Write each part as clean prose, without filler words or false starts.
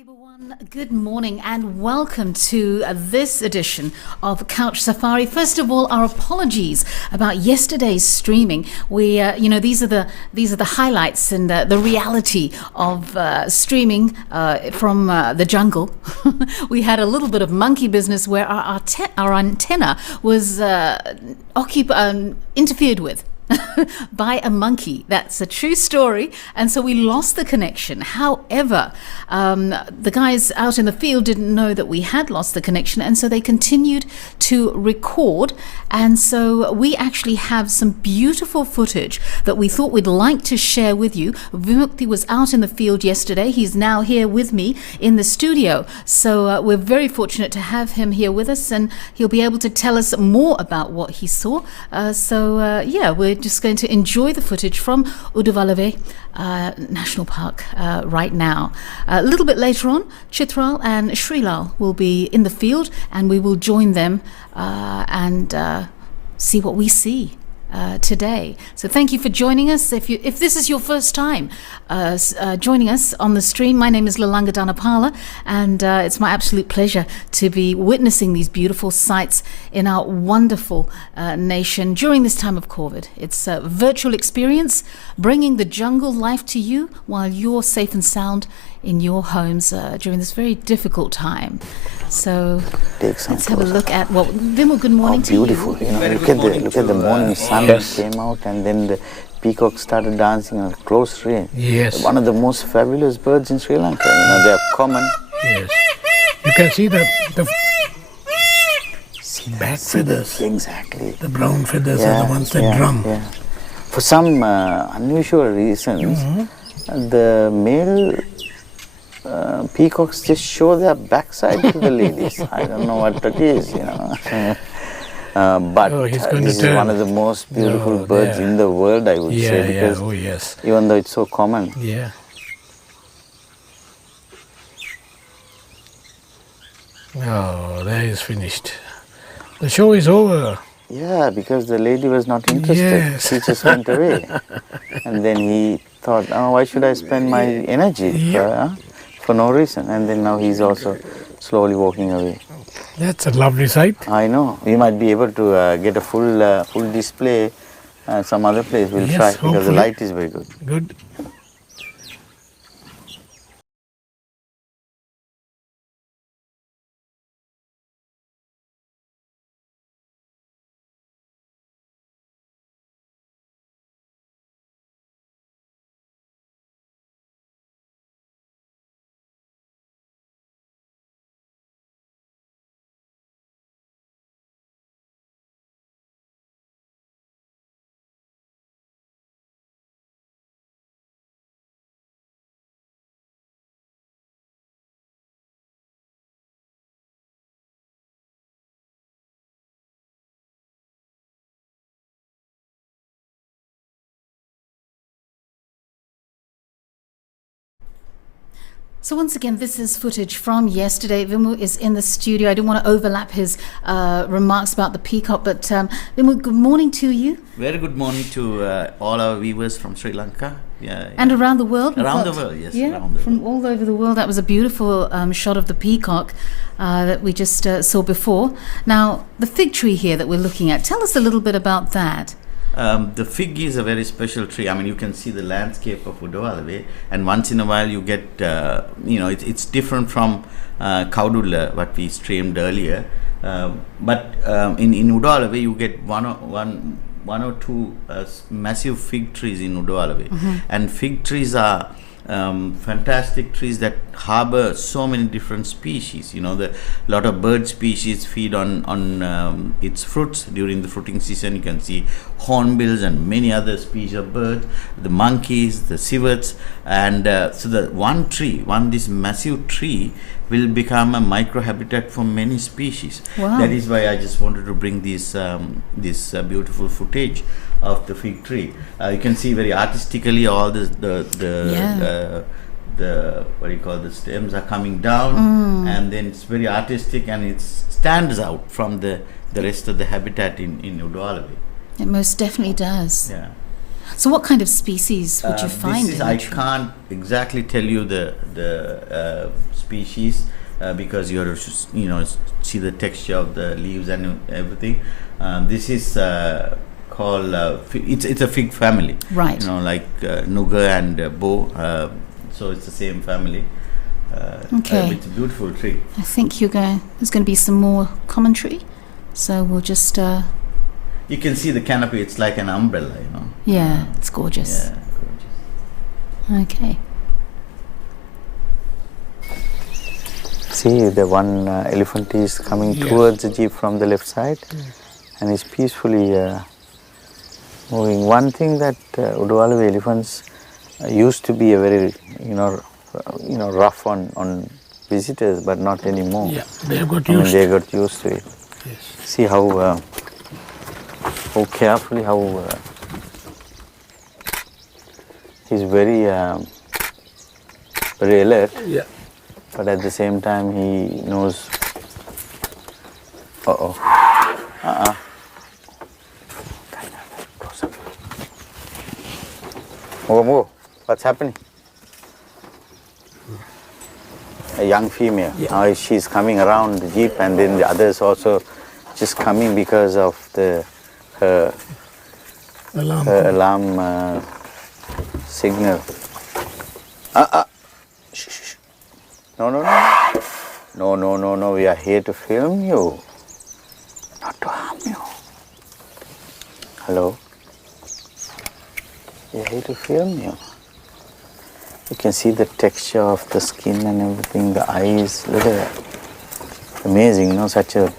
Everyone, good morning and welcome to this edition of Couch Safari. First of all, our apologies about yesterday's streaming. These are the highlights and the reality of streaming from the jungle. We had a little bit of monkey business where our antenna was interfered with by a monkey. That's a true story, and so we lost the connection. However, the guys out in the field didn't know that we had lost the connection, and so they continued to record, and so we actually have some beautiful footage that we thought we'd like to share with you. Vimukti was out in the field yesterday. He's now here with me in the studio, so we're very fortunate to have him here with us, and he'll be able to tell us more about what he saw. We're just going to enjoy the footage from Udawalawe National Park right now. A little bit later on, Chitral and Srilal will be in the field, and we will join them and see what we see today. So thank you for joining us. If this is your first time joining us on the stream, my name is Lalanga Dhanapala, and it's my absolute pleasure to be witnessing these beautiful sights in our wonderful nation during this time of COVID. It's a virtual experience, bringing the jungle life to you while you're safe and sound in your homes during this very difficult time. So let's have a look at Vimal, good morning to you. Beautiful. Look at the morning sun came out, and then the peacock started dancing in a close range. Yes. One of the most fabulous birds in Sri Lanka. They are common. Yes. You can see the back feathers. Exactly. The brown feathers are the ones that drum. Yeah. For some unusual reasons, the male peacocks just show their backside to the ladies. I don't know what it is, but this is one of the most beautiful birds in the world, I would say, because even though it's so common. Yeah. Oh, there is finished. The show is over. Yeah, because the lady was not interested. Yes. She just went away. And then he thought, why should I spend my energy for no reason? And then now he's also slowly walking away. That's a lovely sight. I know. We might be able to get a full display some other place. We'll try, because the light is very good. Good. So once again, this is footage from yesterday. Vimu is in the studio. I didn't want to overlap his remarks about the peacock, but Vimu, good morning to you. Very good morning to all our viewers from Sri Lanka. And around the world. Around the world, yes. Yeah, around the from world. all over the world. That was a beautiful shot of the peacock that we just saw before. Now, the fig tree here that we're looking at, tell us a little bit about that. The fig is a very special tree. I mean, you can see the landscape of Udawalawe, and once in a while you get, it's different from Kaudulla, what we streamed earlier. But in Udawalawe, you get one or two massive fig trees in Udawalawe. And fig trees are fantastic trees that harbor so many different species. The lot of bird species feed on its fruits during the fruiting season. You can see hornbills and many other species of birds, the monkeys, the civets, and so this massive tree will become a microhabitat for many species. Wow. That is why I just wanted to bring this beautiful footage of the fig tree. You can see very artistically all the the stems are coming down, and then it's very artistic, and it stands out from the rest of the habitat in Udawalawe. It most definitely does. Yeah. So what kind of species would you find in I the tree? can't exactly tell you the species because you have to see the texture of the leaves and everything. This is called it's a fig family, Right. like Nuga and Bo. So it's the same family. Okay. It's a beautiful tree. I think there's going to be some more commentary. So we'll just, You can see the canopy. It's like an umbrella, yeah, it's gorgeous. Yeah, gorgeous. Okay. See, the one elephant is coming towards the jeep from the left side, and is peacefully moving. One thing that Udawalawe elephants used to be a very, rough on visitors, but not anymore. Yeah, they got I mean, used. they got used to it. Yes. See how carefully, he's very alert, Yeah. but at the same time he knows. Move. What's happening? A young female. Yeah. Now she's coming around the jeep, and then the others also just coming because of her Alarm. alarm signal. Shh. No. No. We are here to film you, not to harm you. Hello? We are here to film you. You can see the texture of the skin and everything, the eyes. Look at that. Amazing, such a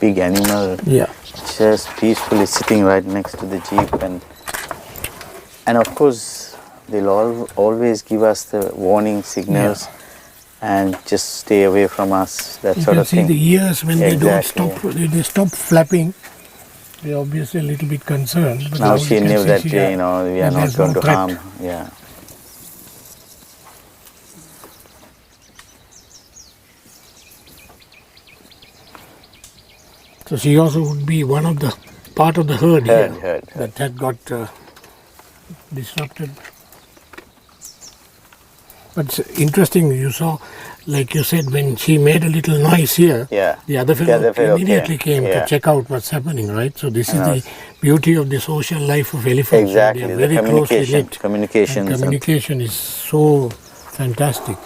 big animal. Yeah. Just peacefully sitting right next to the jeep, and of course they'll always give us the warning signals and just stay away from us, that You sort can of see thing. the ears when they don't Exactly. stop. They stop flapping. They're obviously a little bit concerned. But Now you she can knew see that she we are not there's going no to threat. harm. Yeah. So she also would be one of the part of the herd here Herd. that had got disrupted. But it's interesting, you saw, like you said, when she made a little noise here, Yeah. the other fellow immediately came Yeah. to check out what's happening, right? So this is And the beauty of the social life of elephants. Exactly. They are The very closely linked. communication. And communication is so fantastic.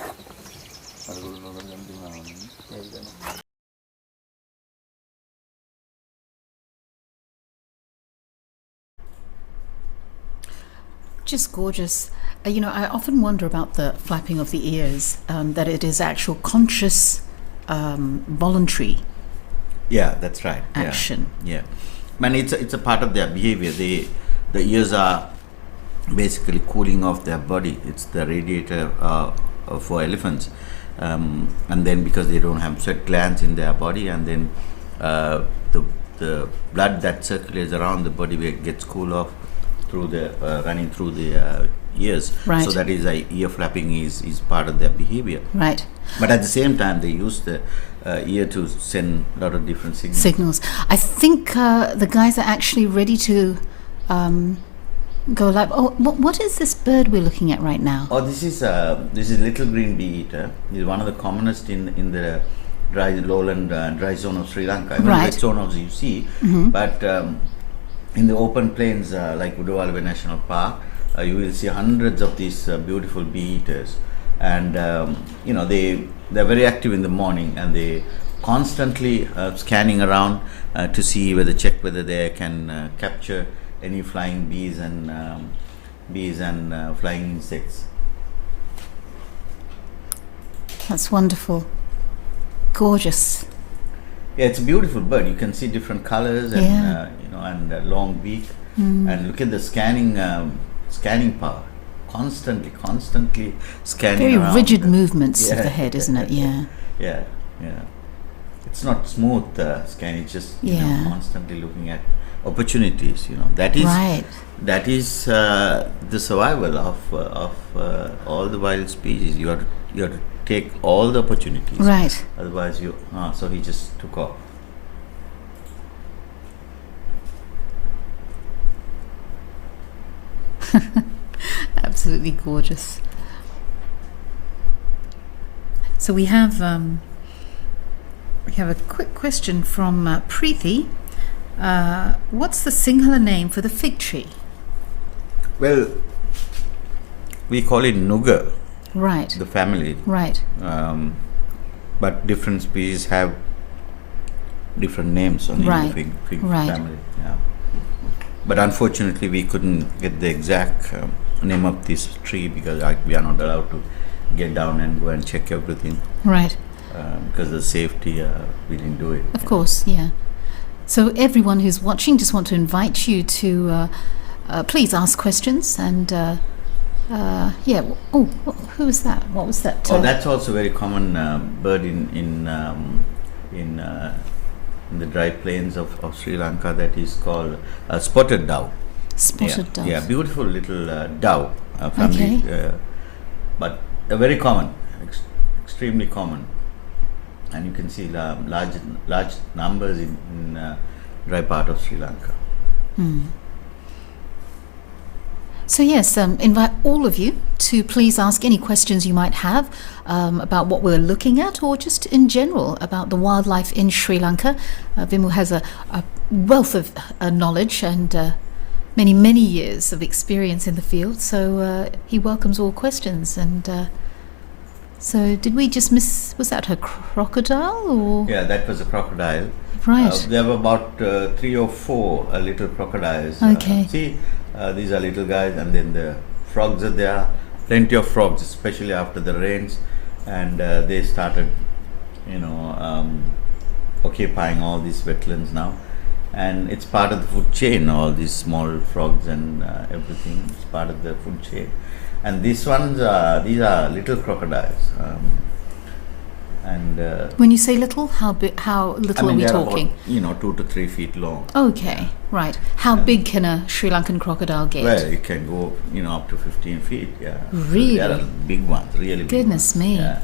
Just gorgeous. I often wonder about the flapping of the ears, that it is actual conscious, voluntary Yeah, that's right. Yeah. action. Yeah, man, it's a part of their behavior. The ears are basically cooling off their body. It's the radiator for elephants, and then because they don't have sweat glands in their body, and then the blood that circulates around the body gets cooled off through the running through the ears. Right. So that is ear flapping is part of their behavior. Right. But at the same time, they use the ear to send a lot of different signals. I think the guys are actually ready to go live. Oh, what is this bird we're looking at right now? Oh, this is little green bee eater. It's one of the commonest in the dry lowland dry zone of Sri Lanka. Even Right. wet zone also you see, but in the open plains like Udawalawa National Park, you will see hundreds of these beautiful bee eaters, and they're very active in the morning, and they constantly scanning around to see whether they can capture any flying bees and flying insects. That's wonderful. Gorgeous. Yeah, it's a beautiful bird. You can see different colors and Yeah. and a long beak. And look at the scanning power. Constantly scanning. Very around. rigid movements of Yeah. the head, isn't it? Yeah. Yeah. It's not smooth scanning. It's just Yeah. constantly looking at opportunities. That is Right. that is the survival of all the wild species. You have to take all the opportunities. Right. Otherwise, so he just took off. Absolutely gorgeous. So we have a quick question from Preeti. What's the Sinhala name for the fig tree? Well, we call it Nuga, Right. the family. Right. But different species have different names on Right. the fig Right. family. Yeah. But unfortunately, we couldn't get the exact name of this tree because we are not allowed to get down and go and check everything. Right. Because of the safety, we didn't do it. Of course, yeah. So everyone who's watching, just want to invite you to please ask questions and yeah. Oh, who was that? What was that? Oh, that's also a very common bird in the dry plains of Sri Lanka. That is called spotted dove. Spotted dove. Yeah, beautiful little dove family. Okay. But very common, extremely common. And you can see large numbers in dry part of Sri Lanka. So yes, invite all of you to please ask any questions you might have about what we're looking at, or just in general about the wildlife in Sri Lanka. Vimal has a wealth of knowledge and many years of experience in the field, so he welcomes all questions. And so did we just miss, was that a crocodile or? Yeah, that was a crocodile. Right. There were about 3 or 4 little crocodiles. Okay. See, these are little guys, and then the frogs are there. Plenty of frogs, especially after the rains, and they started, occupying all these wetlands now. And it's part of the food chain. All these small frogs and everything is part of the food chain. And these are little crocodiles. When you say little, how little are we they're talking? About, 2 to 3 feet long. Okay, right. How big can a Sri Lankan crocodile get? Well, it can go, up to 15 feet. Yeah. Really? They are big ones, really big Goodness ones. me. Yeah.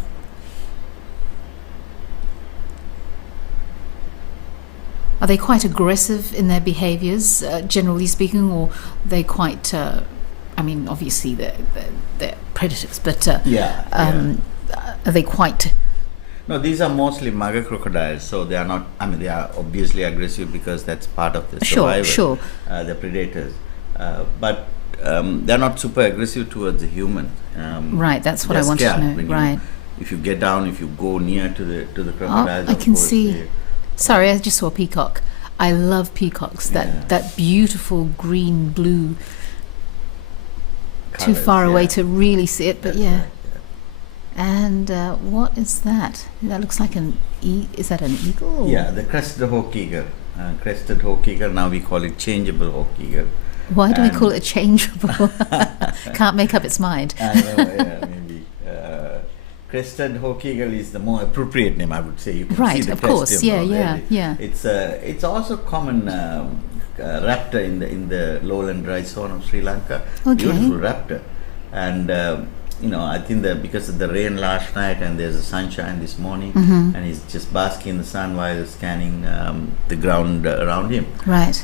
Are they quite aggressive in their behaviours, generally speaking, or are they quite? Obviously they're predators, but are they quite? No, these are mostly mugger crocodiles, so they are not. They are obviously aggressive because that's part of the survival. Sure. The predators, but they're not super aggressive towards the human. Right, that's what I wanted to know. Right. If you get down, if you go near to the crocodiles, I can see. Sorry, I just saw a peacock. I love peacocks. That beautiful green blue. Too far away to really see it, but that's yeah. right, And what is that? That looks like is that an eagle? Or? Yeah, the crested hawk eagle. Crested hawk eagle. Now we call it changeable hawk eagle. Why do we call it changeable? Can't make up its mind. I know, yeah, maybe. Crested hawk eagle is the more appropriate name, I would say. You can Right, see the of crest course. Yeah. It's also common raptor in the lowland dry zone of Sri Lanka. Okay. Beautiful raptor, and I think that because of the rain last night and there's a sunshine this morning, and he's just basking in the sun while scanning the ground around him. Right.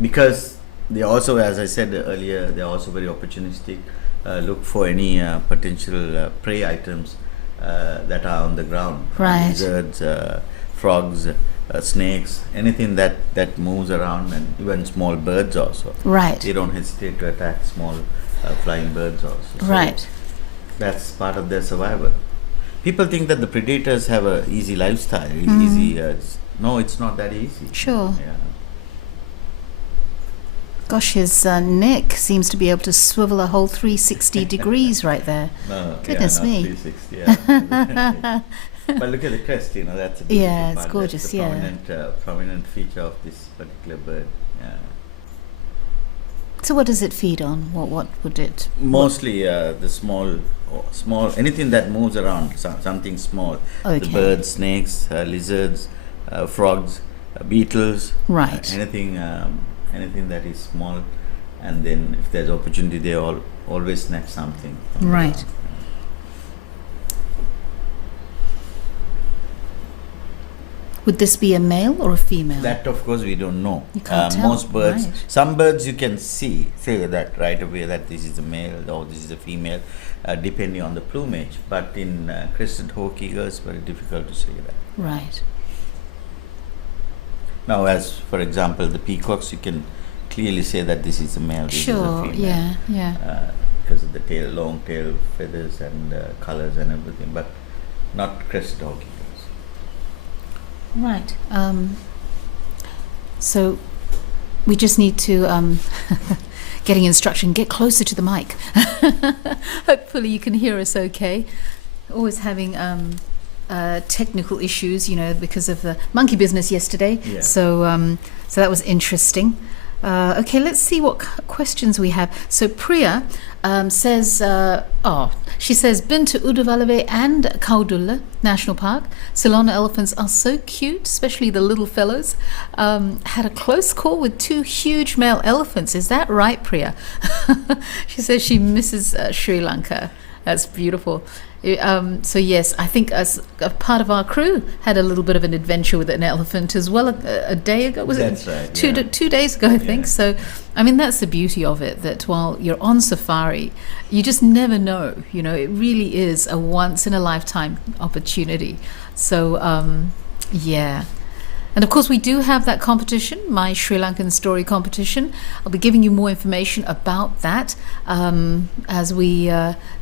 Because they also, as I said earlier, they're also very opportunistic. Look for any potential prey items that are on the ground. Right. Lizards, frogs, snakes, anything that moves around, and even small birds also. Right. They don't hesitate to attack small flying birds also. So Right. that's part of their survival. People think that the predators have a easy lifestyle, easy. No, it's not that easy. Sure. Yeah. Gosh, his neck seems to be able to swivel a whole 360 degrees right there. No, Goodness not me. 360, yeah. But look at the crest, that's a beautiful Yeah, it's part. gorgeous, That's the prominent feature of this particular bird. Yeah. So what does it feed on? What would it? Mostly the small, anything that moves around, something small. Okay. The birds, snakes, lizards, frogs, beetles. Right. Anything that is small, and then if there's opportunity, they always snatch something. from the Right. ground. Would this be a male or a female? That, of course, we don't know. You can't tell, Most birds, right. some birds you can say that right away that this is a male or this is a female, depending on the plumage. But in crested hawk eagles, very difficult to say that. Right. Now, as for example, the peacocks, you can clearly say that this is a male, this is a Sure, female. yeah. Because of the tail, long tail feathers and colors and everything, but not crested hawk eagles. Right. So we just need to getting instruction. Get closer to the mic. Hopefully you can hear us okay. Always having technical issues, because of the monkey business yesterday. Yeah. So that was interesting. Okay, let's see what questions we have. So Priya says, she says, been to Udawalawe and Kaudulla National Park. Ceylon elephants are so cute, especially the little fellows. Had a close call with 2 huge male elephants. Is that right, Priya? She says she misses Sri Lanka. That's beautiful. So yes, I think as a part of our crew had a little bit of an adventure with an elephant as well a day ago. Was That's it right, 2 days ago, I think. So, I mean, that's the beauty of it, that while you're on safari, you just never know. It really is a once in a lifetime opportunity. So, yeah. And of course, we do have that competition, my Sri Lankan story competition. I'll be giving you more information about that as we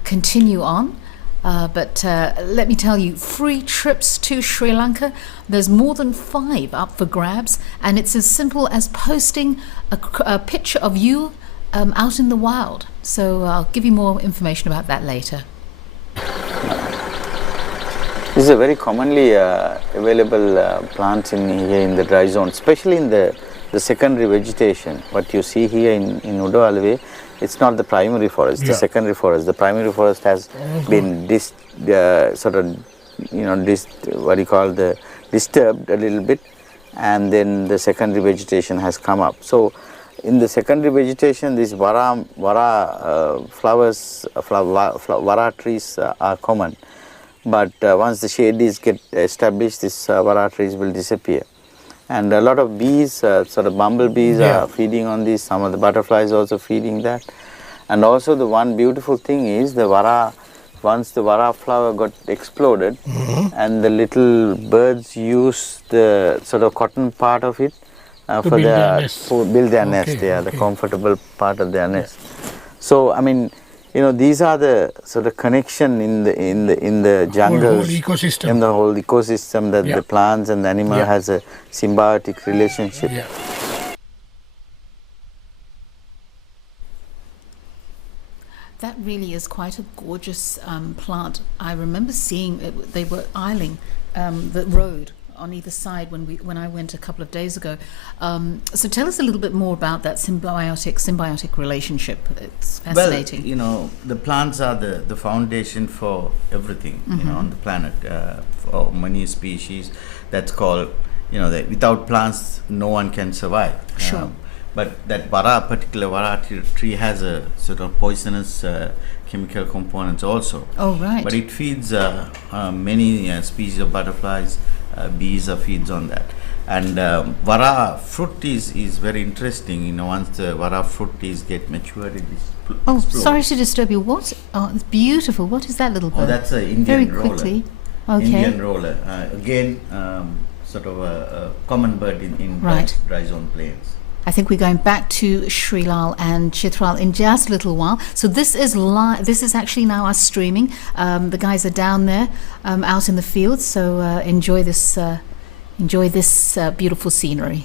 continue on. But let me tell you, free trips to Sri Lanka, there's more than 5 up for grabs, and it's as simple as posting a picture of you out in the wild. So I'll give you more information about that later. This is a very commonly available plant here in the dry zone, especially in the secondary vegetation. What you see here in Udawalawe, it's not the primary forest, the secondary forest. The primary forest has been disturbed a little bit, and then the secondary vegetation has come up. So in the secondary vegetation, these vara trees are common. But once the shades get established, these vara trees will disappear. And a lot of bees, sort of bumblebees are feeding on these. Some of the butterflies also feeding that. And also the one beautiful thing is once the vara flower got exploded, and the little birds use the sort of cotton part of it for build their nest. The comfortable part of their nest. So I mean, these are the sort of connection in the jungles, whole ecosystem. in the whole ecosystem, that the plants and the animal has a symbiotic relationship. Yeah. That really is quite a gorgeous plant. I remember seeing it, they were isling the road on either side when I went a couple of days ago. So tell us a little bit more about that symbiotic relationship. It's fascinating. Well, the plants are the foundation for everything on the planet. For many species, that's called without plants, no one can survive. Sure. But that particular vara tree has a sort of poisonous chemical components also. Oh, right. But it feeds many species of butterflies. Bees feeds on that. And vara fruit is very interesting. Once the vara fruit get matured, it is explodes. Sorry to disturb you. What? Oh, it's beautiful. What is that little bird? Oh, that's an Indian Very roller. quickly. Okay. Indian roller. Again, sort of a common bird in dry zone plains. I think we're going back to Sri Lal and Chitral in just a little while. So this is This is actually now us streaming. The guys are down there, out in the fields. So enjoy this beautiful scenery.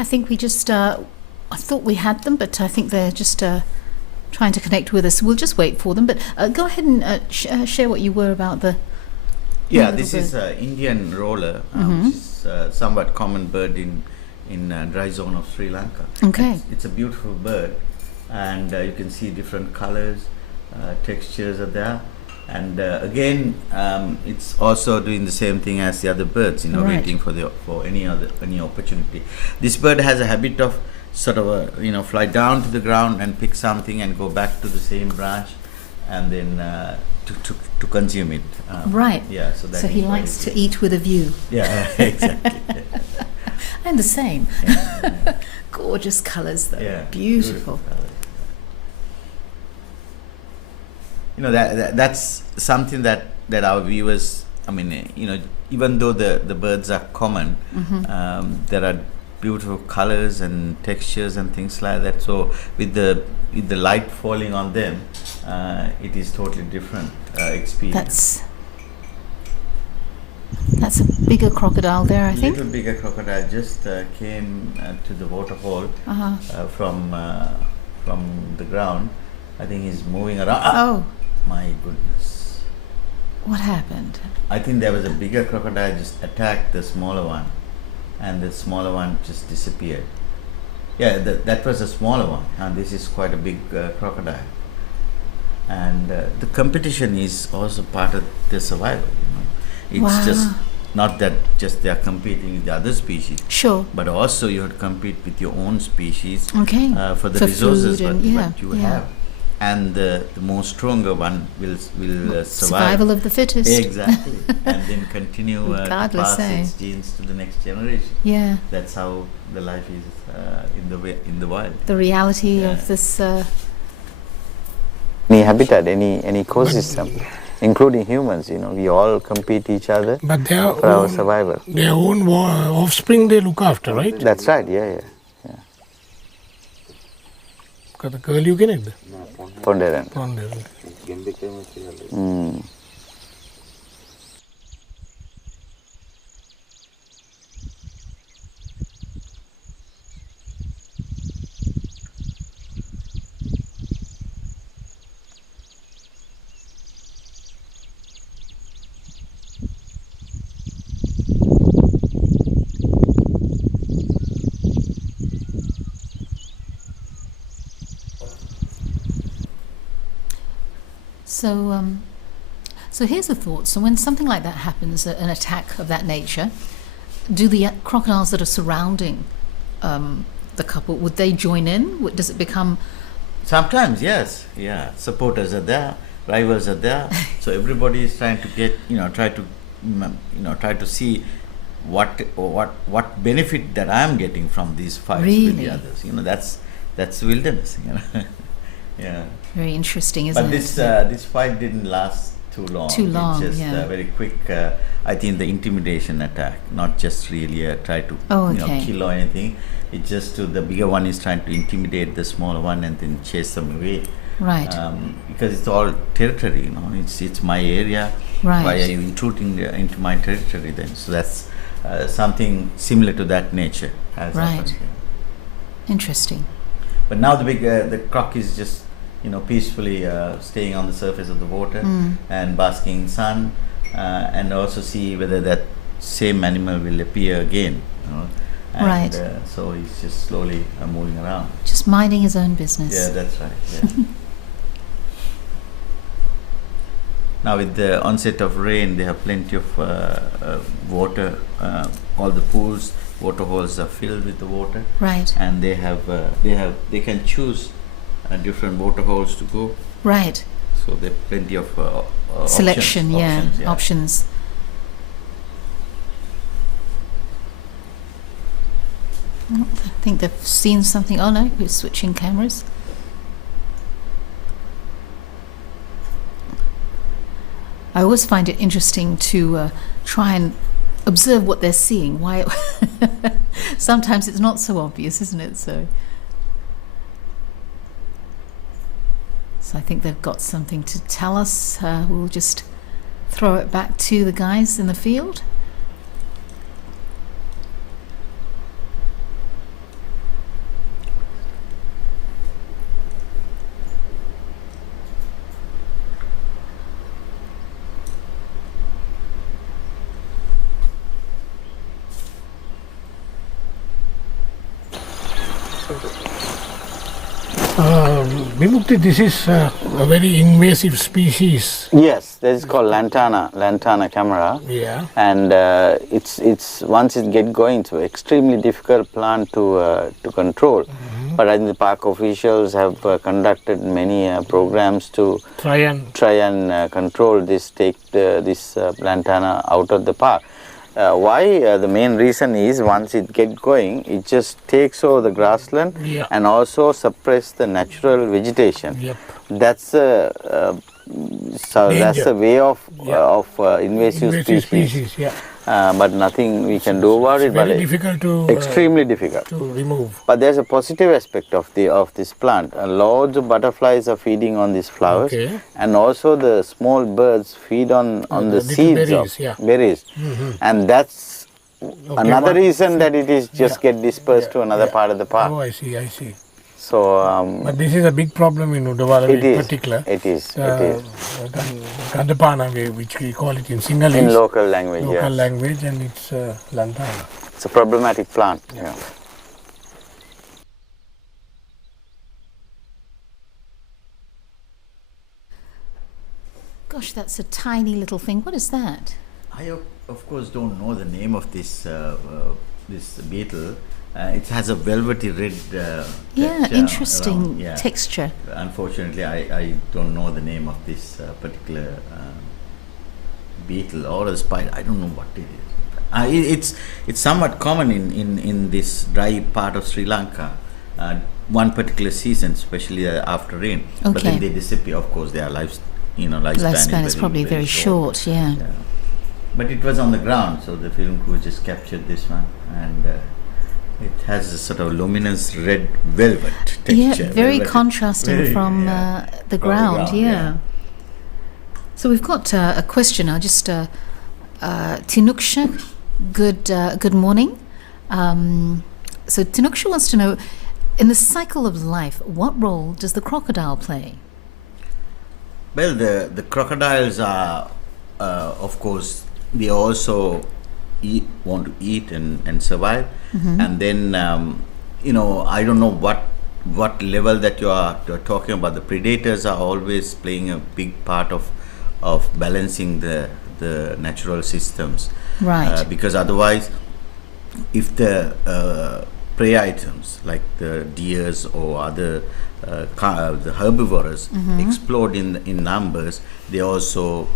I think we just, I thought we had them, but I think they're just trying to connect with us. We'll just wait for them. But go ahead and share what you were about the. Yeah, this is Indian roller, which is somewhat common bird in dry zone of Sri Lanka. Okay. It's a beautiful bird, and you can see different colors, textures are there. And again, it's also doing the same thing as the other birds, Right. waiting for any opportunity. This bird has a habit of sort of fly down to the ground and pick something and go back to the same branch, and then to consume it. Right. Yeah. So he likes to eat with a view. Yeah, exactly. I'm the same. Yeah. Gorgeous colours, though. Yeah, Beautiful. colours. That's something that our viewers, I mean, even though the birds are common, there are beautiful colors and textures and things like that. So with the light falling on them, it is totally different experience. That's a bigger crocodile there, I think. Little bigger crocodile just came to the waterhole from the ground. I think he's moving around. Oh. My goodness. What happened? I think there was a bigger crocodile just attacked the smaller one, and the smaller one just disappeared. Yeah, that was a smaller one, and this is quite a big crocodile. And the competition is also part of the survival. It's just not that just they are competing with the other species. Sure. But also you have to compete with your own species for the For resources food what you have. And the more stronger one will survive. Survival of the fittest. Exactly. And then continue to Regardless, pass its genes to the next generation. Yeah. That's how the life is in the wild. The reality of this. Any habitat, any ecosystem, including humans, we all compete each other But for our survival. their own offspring they look after, right? That's right, yeah. Because the girl you can eat. Ponderan. So here's a thought. So when something like that happens, an attack of that nature, do the crocodiles that are surrounding the couple, would they join in? Does it become... Sometimes, yes. Yeah. Supporters are there, rivals are there. So everybody is trying to get, try to see what benefit that I am getting from these fights with the others. That's wilderness. Yeah. Very interesting, isn't but it? But this fight didn't last too long. It's just very quick. I think the intimidation attack, not just really try to kill or anything. It's just the bigger one is trying to intimidate the smaller one and then chase them away. Right. Because it's all territory. It's my area. Right. Why are you intruding into my territory then? So that's something similar to that nature has happened here. Interesting. But now the croc is just peacefully staying on the surface of the water and basking in sun, and also see whether that same animal will appear again. And, so he's just slowly moving around. Just minding his own business. Yeah, that's right. Yeah. Now with the onset of rain, they have plenty of water. All the pools, water holes are filled with the water. Right. And they can choose different water holes to go. Right. So there are plenty of selection, options. I think they've seen something. Oh no, we're switching cameras. I always find it interesting to try and observe what they're seeing. Why? Sometimes it's not so obvious, isn't it? So I think they've got something to tell us. We'll just throw it back to the guys in the field. Vimukti, this is a very invasive species. Yes, that is called lantana camera. Yeah. And it's once it get going, it's an extremely difficult plant to control. But I think the park officials have conducted many programs to Try and control this, take this lantana out of the park. Why? The main reason is once it get going, it just takes over the grassland and also suppress the natural vegetation. Yep. That's a way of invasive species. Yeah. But nothing we can do about it. Very difficult to extremely difficult to remove. But there's a positive aspect of this plant. Loads of butterflies are feeding on these flowers, and also the small birds feed on the seeds berries, of berries, and that's another reason that it is just get dispersed to another part of the park. Oh, I see. So, but this is a big problem in Udawalawe in particular. It is. Gandapana, which we call it in Sinhalese. In local language, language, and it's lantana. It's a problematic plant. Yeah. Gosh, that's a tiny little thing. What is that? I of course don't know the name of this this beetle. It has a velvety red texture interesting around, texture. Unfortunately, I don't know the name of this particular beetle or a spider. I don't know what it is. It's somewhat common in this dry part of Sri Lanka. One particular season, especially after rain. Okay. But then they disappear. Of course, their lifespan is probably very short. Yeah. But it was on the ground, so the film crew just captured this one, and it has a sort of luminous red velvet texture. Yeah, very contrasting from the ground. Yeah. So we've got a question now. Just Tinuksha, good morning. So Tinuksha wants to know, in the cycle of life, what role does the crocodile play? Well, the crocodiles are, of course, they also want to eat and survive. And then, I don't know what level that you're talking about. The predators are always playing a big part of balancing the natural systems. Right. Because otherwise, if the prey items like the deers or other the herbivores explode in numbers, they also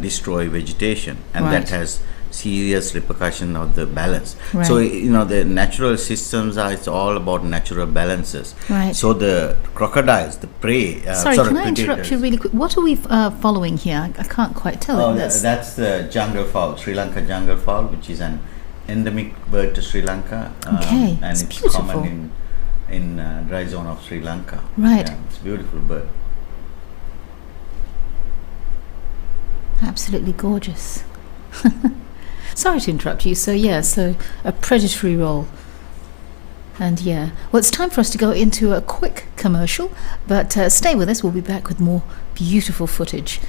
destroy vegetation, and that has serious repercussion of the balance. Right. So the natural systems it's all about natural balances. Right. So the crocodiles, the prey. Sorry, can I interrupt you really quick? What are we following here? I can't quite tell. Oh, that's the jungle fowl, Sri Lanka jungle fowl, which is an endemic bird to Sri Lanka. Okay, and it's beautiful. common in dry zone of Sri Lanka. Right. Yeah, it's a beautiful bird. Absolutely gorgeous. Sorry to interrupt you. So a predatory role. And well, it's time for us to go into a quick commercial, but stay with us. We'll be back with more beautiful footage.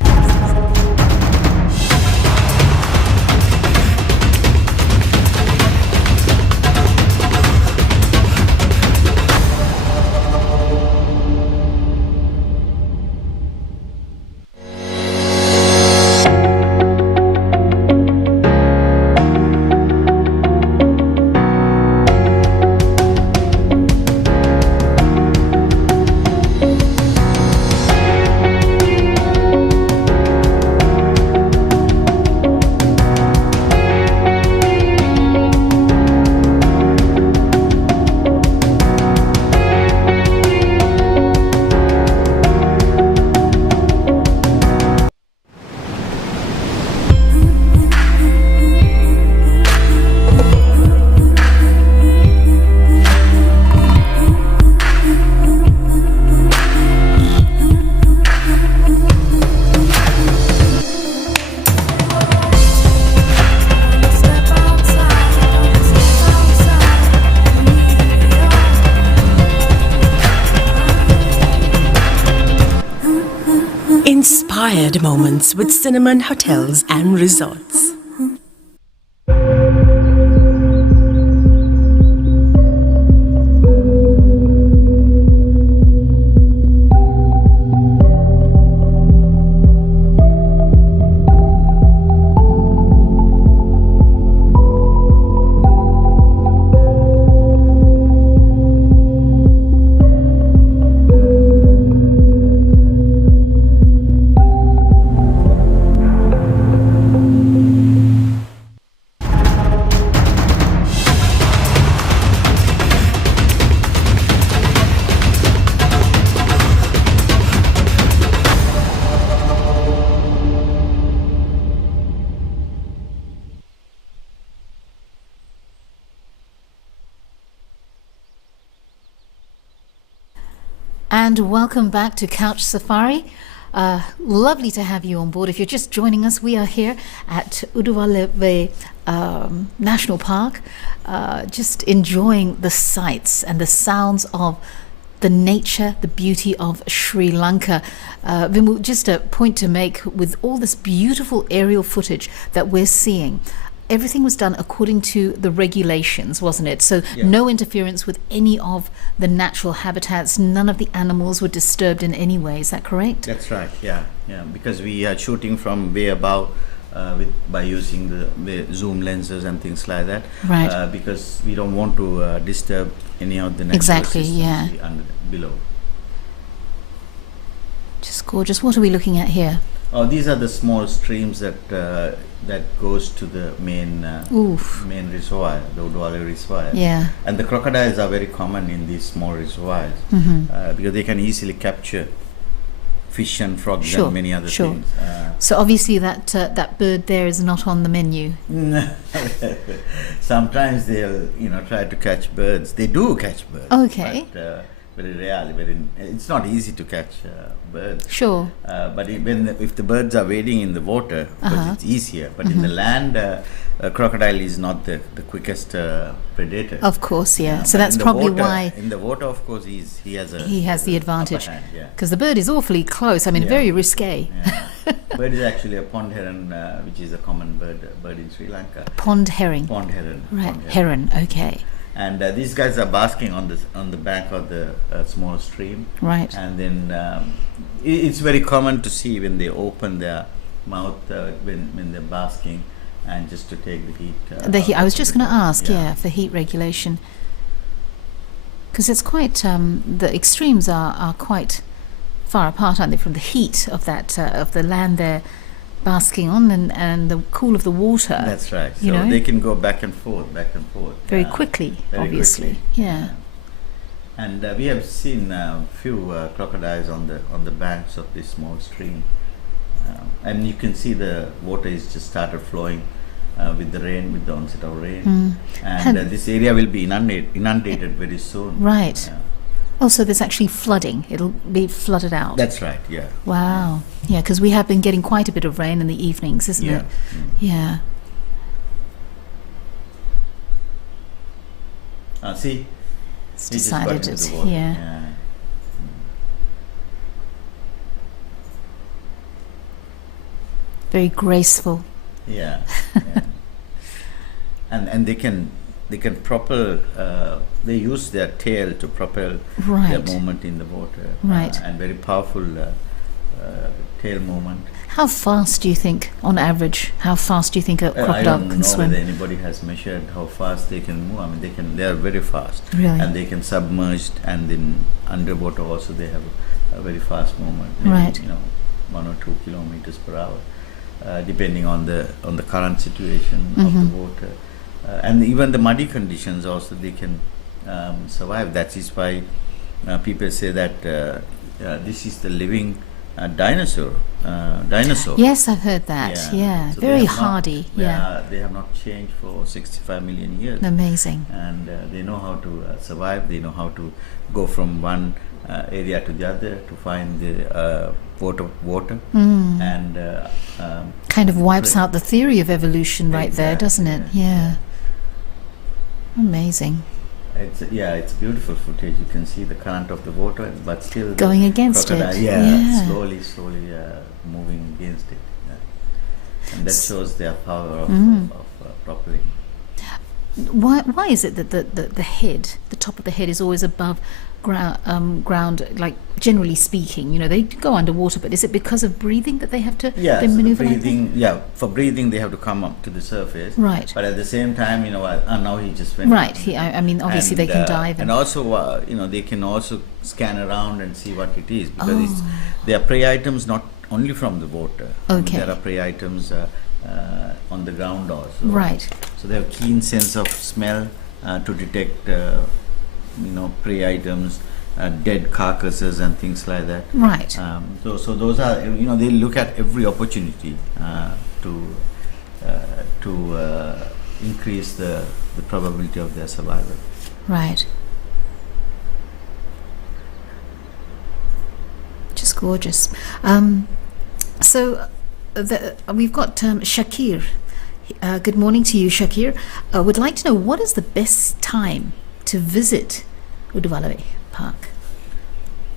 Inspired moments with Cinnamon Hotels and Resorts. And welcome back to Couch Safari. Lovely to have you on board. If you're just joining us, we are here at Udawalawe National Park, just enjoying the sights and the sounds of the nature, the beauty of Sri Lanka. Vimal, just a point to make with all this beautiful aerial footage that we're seeing. Everything was done according to the regulations, wasn't it? So no interference with any of the natural habitats. None of the animals were disturbed in any way. Is that correct? That's right. Yeah. Because we are shooting from way above by using the zoom lenses and things like that. Right. Because we don't want to disturb any of the natural systems below. Just gorgeous. What are we looking at here? Oh, these are the small streams that goes to the main reservoir, the Udawalawe reservoir. Yeah. And the crocodiles are very common in these small reservoirs because they can easily capture fish and frogs and many other things. So obviously that bird there is not on the menu. Sometimes they'll try to catch birds. They do catch birds. Okay. But, very rarely. It's not easy to catch birds. Sure. But if the birds are wading in the water, of course it's easier. But in the land, a crocodile is not the quickest predator. Of course, yeah. So that's probably why. In the water, of course, he has the advantage. Yeah. Because the bird is awfully close. I mean, very risque. Yeah. Bird is actually a pond heron, which is a common bird in Sri Lanka. Pond herring. Pond heron. Right. Pond heron. Okay. And these guys are basking on the bank of the small stream. Right. And then it's very common to see when they open their mouth when they're basking, and just to take the heat. The heat. I was just going to ask, for heat regulation, because it's quite the extremes are quite far apart, aren't they, from the heat of that of the land they're basking on and the cool of the water. That's right. So they can go back and forth. Very quickly, obviously. Quickly. Yeah. And we have seen a few crocodiles on the banks of this small stream, and you can see the water is just started flowing with the onset of rain, and this area will be inundated very soon. Right. Oh, so there's actually flooding. It'll be flooded out. That's right, yeah. Wow. Yeah, because we have been getting quite a bit of rain in the evenings, isn't it? Yeah. See? It's decided it's here. Yeah. Very graceful. Yeah. And they can propel, they use their tail to propel their movement in the water. Right. And very powerful tail movement. How fast do you think, on average, a crocodile can swim? I don't know whether anybody has measured how fast they can move. I mean, they are very fast. Really? And they can submerge, and then underwater also they have a very fast movement. Right. 1 or 2 kilometers per hour, depending on the current situation of the water. And even the muddy conditions also they can survive. That is why people say that this is the living dinosaur. Yes, I've heard that. Yeah. So very hardy. They have not changed for 65 million years. Amazing. And they know how to survive. They know how to go from one area to the other to find the water. And kind of wipes out the theory of evolution right there, doesn't it? Yeah. Amazing. It's beautiful footage. You can see the current of the water, but still going against it. Slowly moving against it. Yeah. And that shows their power of propelling. Why is it that the head, the top of the head, is always above ground? Like generally speaking, they go underwater, but is it because of breathing that they have to maneuver? For breathing they have to come up to the surface. Right. But at the same time, now he just went. Right. I mean, obviously they can dive. And also, they can also scan around and see what it is, because they are prey items not only from the water. Okay. There are prey items on the ground also. Right. So they have keen sense of smell to detect, prey items, dead carcasses and things like that. Right. So those are, they look at every opportunity to increase the probability of their survival. Right. gorgeous. We've got Shakir. Good morning to you, Shakir. Would like to know, what is the best time to visit Udawalawe Park?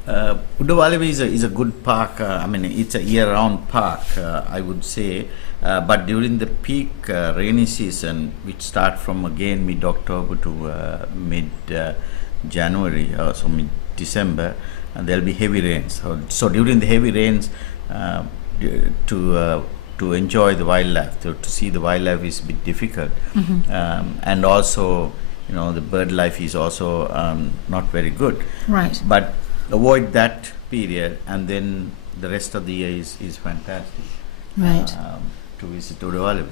Udawalawe is a good park. I mean, it's a year-round park, I would say. But during the peak rainy season, which start from again mid-October to mid-January, so mid-December, and there'll be heavy rains. So during the heavy rains, to enjoy the wildlife, to see the wildlife is a bit difficult. And also, the bird life is also not very good. Right. But avoid that period, and then the rest of the year is fantastic. Right. To visit Udawalawe.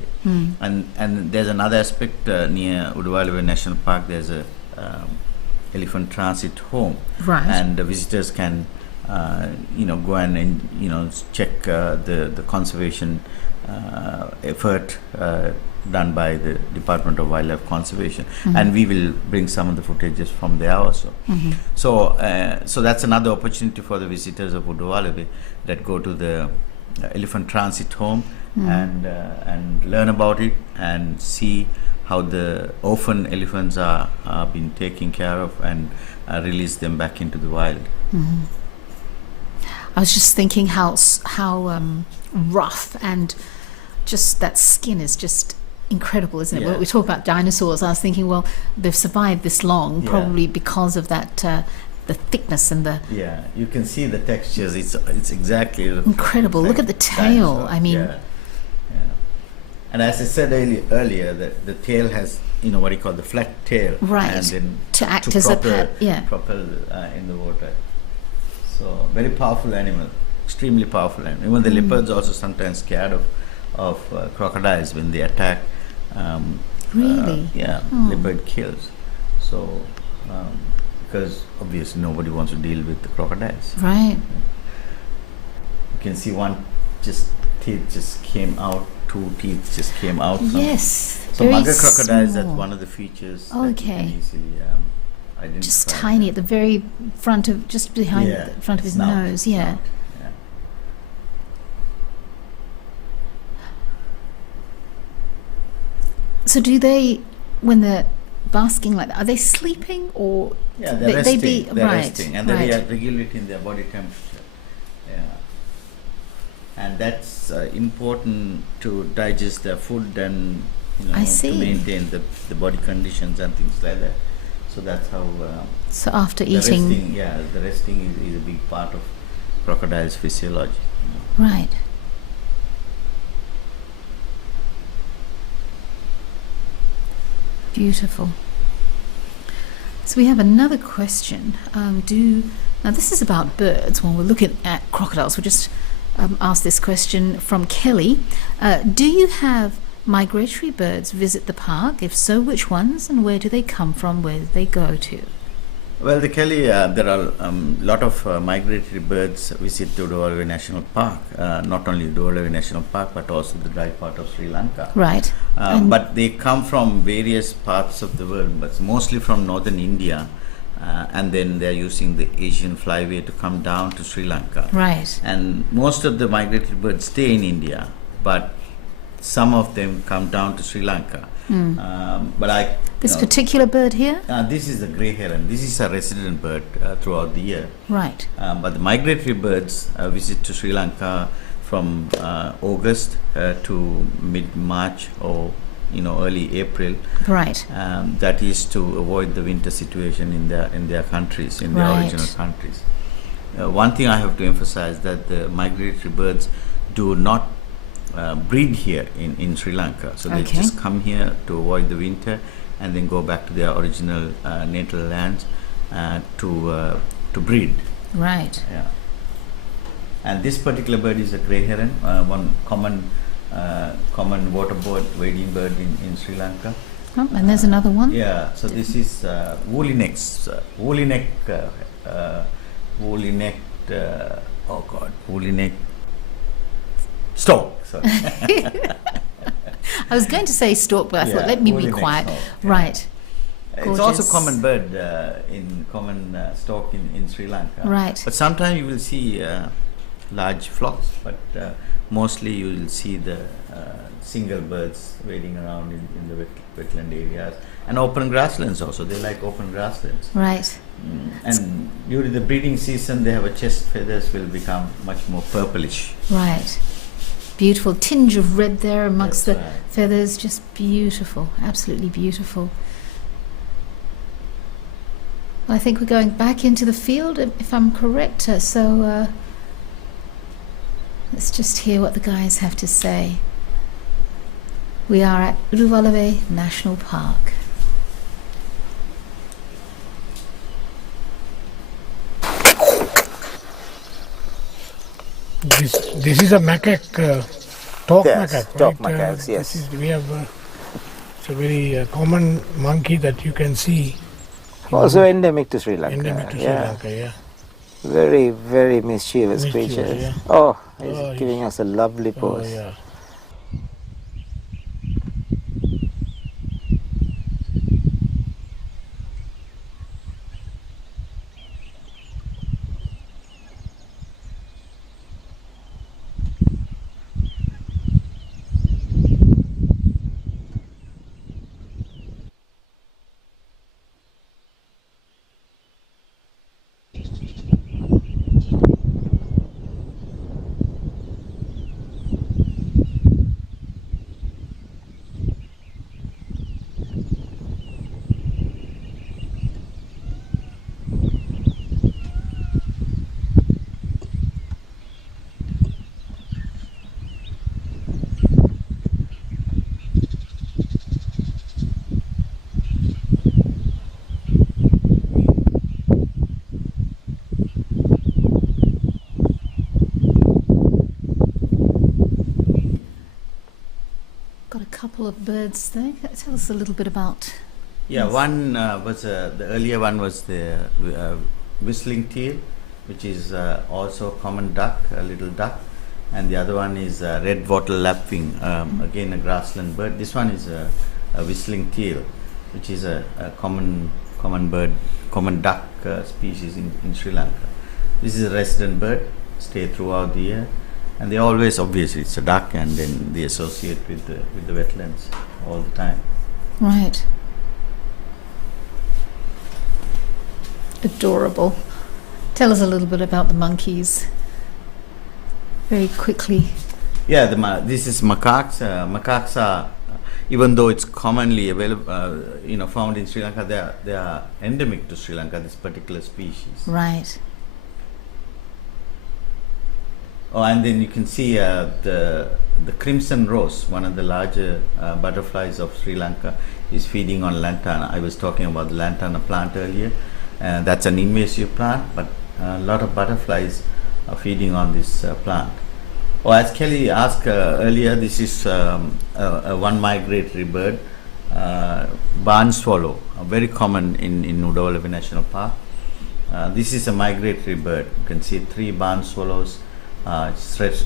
And there's another aspect near Udawalawa National Park. There's a elephant transit home. Right. And the visitors can go and check the conservation effort done by the Department of Wildlife Conservation, and we will bring some of the footages from there also. So that's another opportunity for the visitors of Udawalawe that go to the elephant transit home and learn about it and see how the orphan elephants are being taken care of and release them back into the wild. I was just thinking how rough, and just that skin is just incredible, isn't it? Yeah. When we talk about dinosaurs, I was thinking, well, they've survived this long probably because of that, the thickness and the... Yeah, you can see the textures. It's exactly incredible. Look at the tail. Dinosaur. I mean... Yeah. And as I said earlier, the tail has, what you call the flat tail. Right. And then to act as a pet. Yeah. Propel in the water. So very powerful animal, extremely powerful animal. Even the leopards also sometimes scared of crocodiles when they attack. Really? Leopard kills. So because obviously nobody wants to deal with the crocodiles. Right. You can see one teeth just came out. 2 teeth just came out. Yes. So very mugger crocodiles, small. that's one of the features. Okay. That you can easily identify. Just tiny at the very front of, just behind the front of his Snout. nose. Yeah. Snout. Yeah. So do they, when they're basking like that, are they sleeping or? Yeah, they're resting. They're right, resting, and right. they're regulating their body temperature. Yeah. And that's important to digest their food and I see. to maintain the body conditions and things like that. So that's how. So after the eating. resting, the resting is a big part of crocodile's physiology. Right. Beautiful. So we have another question. Now this is about birds. When we're looking at crocodiles, we'll just ask this question from Kelly. Do you have migratory birds visit the park? If so, which ones, and where do they come from? Where do they go to? Well, the Kelly, there are a lot of migratory birds visit the Udawalawe National Park. Not only Udawalawe National Park, but also the dry part of Sri Lanka. Right. But they come from various parts of the world, but mostly from northern India. And then they're using the Asian flyway to come down to Sri Lanka. Right. And most of the migratory birds stay in India, but some of them come down to Sri Lanka. But this particular bird here? this is the grey heron. This is a resident bird throughout the year. Right. But the migratory birds visit to Sri Lanka from August to mid-March or early April. Right. That is to avoid the winter situation in their countries, in their original countries. One thing I have to emphasize that the migratory birds do not breed here in Sri Lanka. So they just come here to avoid the winter and then go back to their original natal lands to breed. Right. Yeah. And this particular bird is a grey heron, one common waterboard wading bird in Sri Lanka. Oh, and there's another one? Yeah, so this is woolly necked stork. Sorry. I was going to say stork, but I thought, let me be quiet. Stork, right. It's also common bird, stork in Sri Lanka. Right. But sometimes you will see large flocks, but mostly you will see the single birds wading around in the wetland areas and open grasslands also. They like open grasslands. Right. And during the breeding season, they have a chest feathers will become much more purplish. Right. Beautiful tinge of red there amongst That's the right. feathers. Just beautiful. Absolutely beautiful. I think we're going back into the field, if I'm correct. So let's just hear what the guys have to say. We are at Udawalawe National Park. This is a macaque, talk Yes, macaque, talk right? macaques, yes. We have it's a very common monkey that you can see. Also endemic to Sri Lanka. Endemic to Sri Lanka, yeah. Very, very mischievous Mischievous, creatures. yeah. Oh, he's Oh, giving us a lovely Oh, pose. yeah. Got a couple of birds there. Tell us a little bit about. Yeah, Yes. one was the earlier one was the whistling teal, which is also common duck, a little duck, and the other one is red wattle lapwing, again a grassland bird. This one is a whistling teal, which is a common bird, common duck species in Sri Lanka. This is a resident bird, stay throughout the year, and they always, obviously it's a duck, and then they associate with the wetlands all the time. Right. Adorable. Tell us a little bit about the monkeys. Very quickly. Yeah, this is macaques. Macaques are, even though it's commonly available, found in Sri Lanka, they are endemic to Sri Lanka. This particular species. Right. Oh, and then you can see the crimson rose, one of the larger butterflies of Sri Lanka, is feeding on lantana. I was talking about the lantana plant earlier. That's an invasive plant, but a lot of butterflies are feeding on this plant. Oh, as Kelly asked earlier, this is a one migratory bird, barn swallow, very common in Udawalawe National Park. This is a migratory bird. You can see 3 barn swallows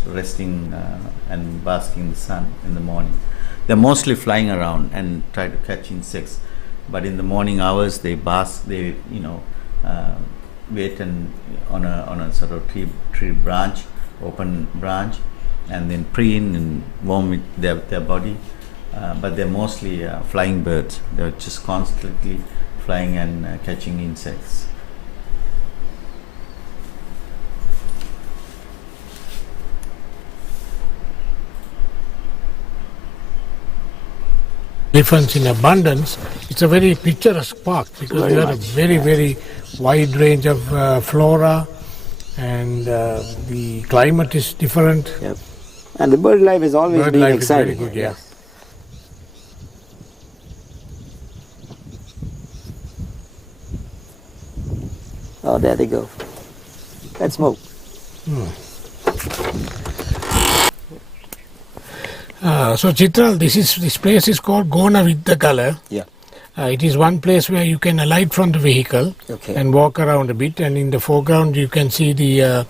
resting and basking in the sun in the morning. They're mostly flying around and try to catch insects, but in the morning hours they bask. They wait and on a sort of tree branch, open branch, and then preen and warm with their body. But they're mostly flying birds. They're just constantly flying and catching insects. Elephants in abundance. It's a very picturesque park because Very we have a much, very wide range of flora, and the climate is different. Yep. And the bird life has always Bird been life is very exciting. good, yeah. Oh, there they go. Let's move. So Chitral, this place is called Gona with the Color. Yeah. It is one place where you can alight from the vehicle Okay. and walk around a bit, and in the foreground you can see the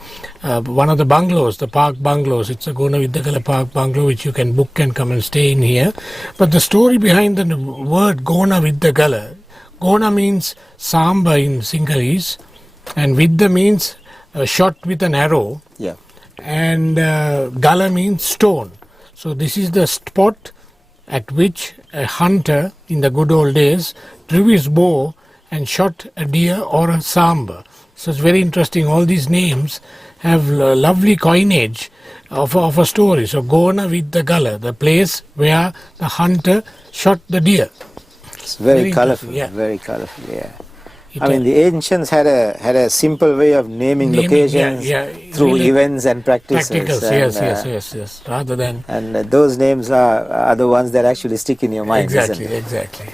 one of the bungalows, the park bungalows. It's a Gona with the Color park bungalow which you can book and come and stay in here. But the story behind the word Gona with the Color, Gona means samba in Sinhalese, and Vidya means shot with an arrow, Yeah. and Gala means stone. So this is the spot at which a hunter in the good old days drew his bow and shot a deer or a samba. So it's very interesting. All these names have lovely coinage of a story. So Gona with the Gala, the place where the hunter shot the deer. It's very Very colorful, interesting, yeah. very colorful, yeah. It I mean, the ancients had a simple way of naming locations through really events and practices. practicals, and, yes. Rather than And those names are the ones that actually stick in your mind, exactly, isn't it? exactly.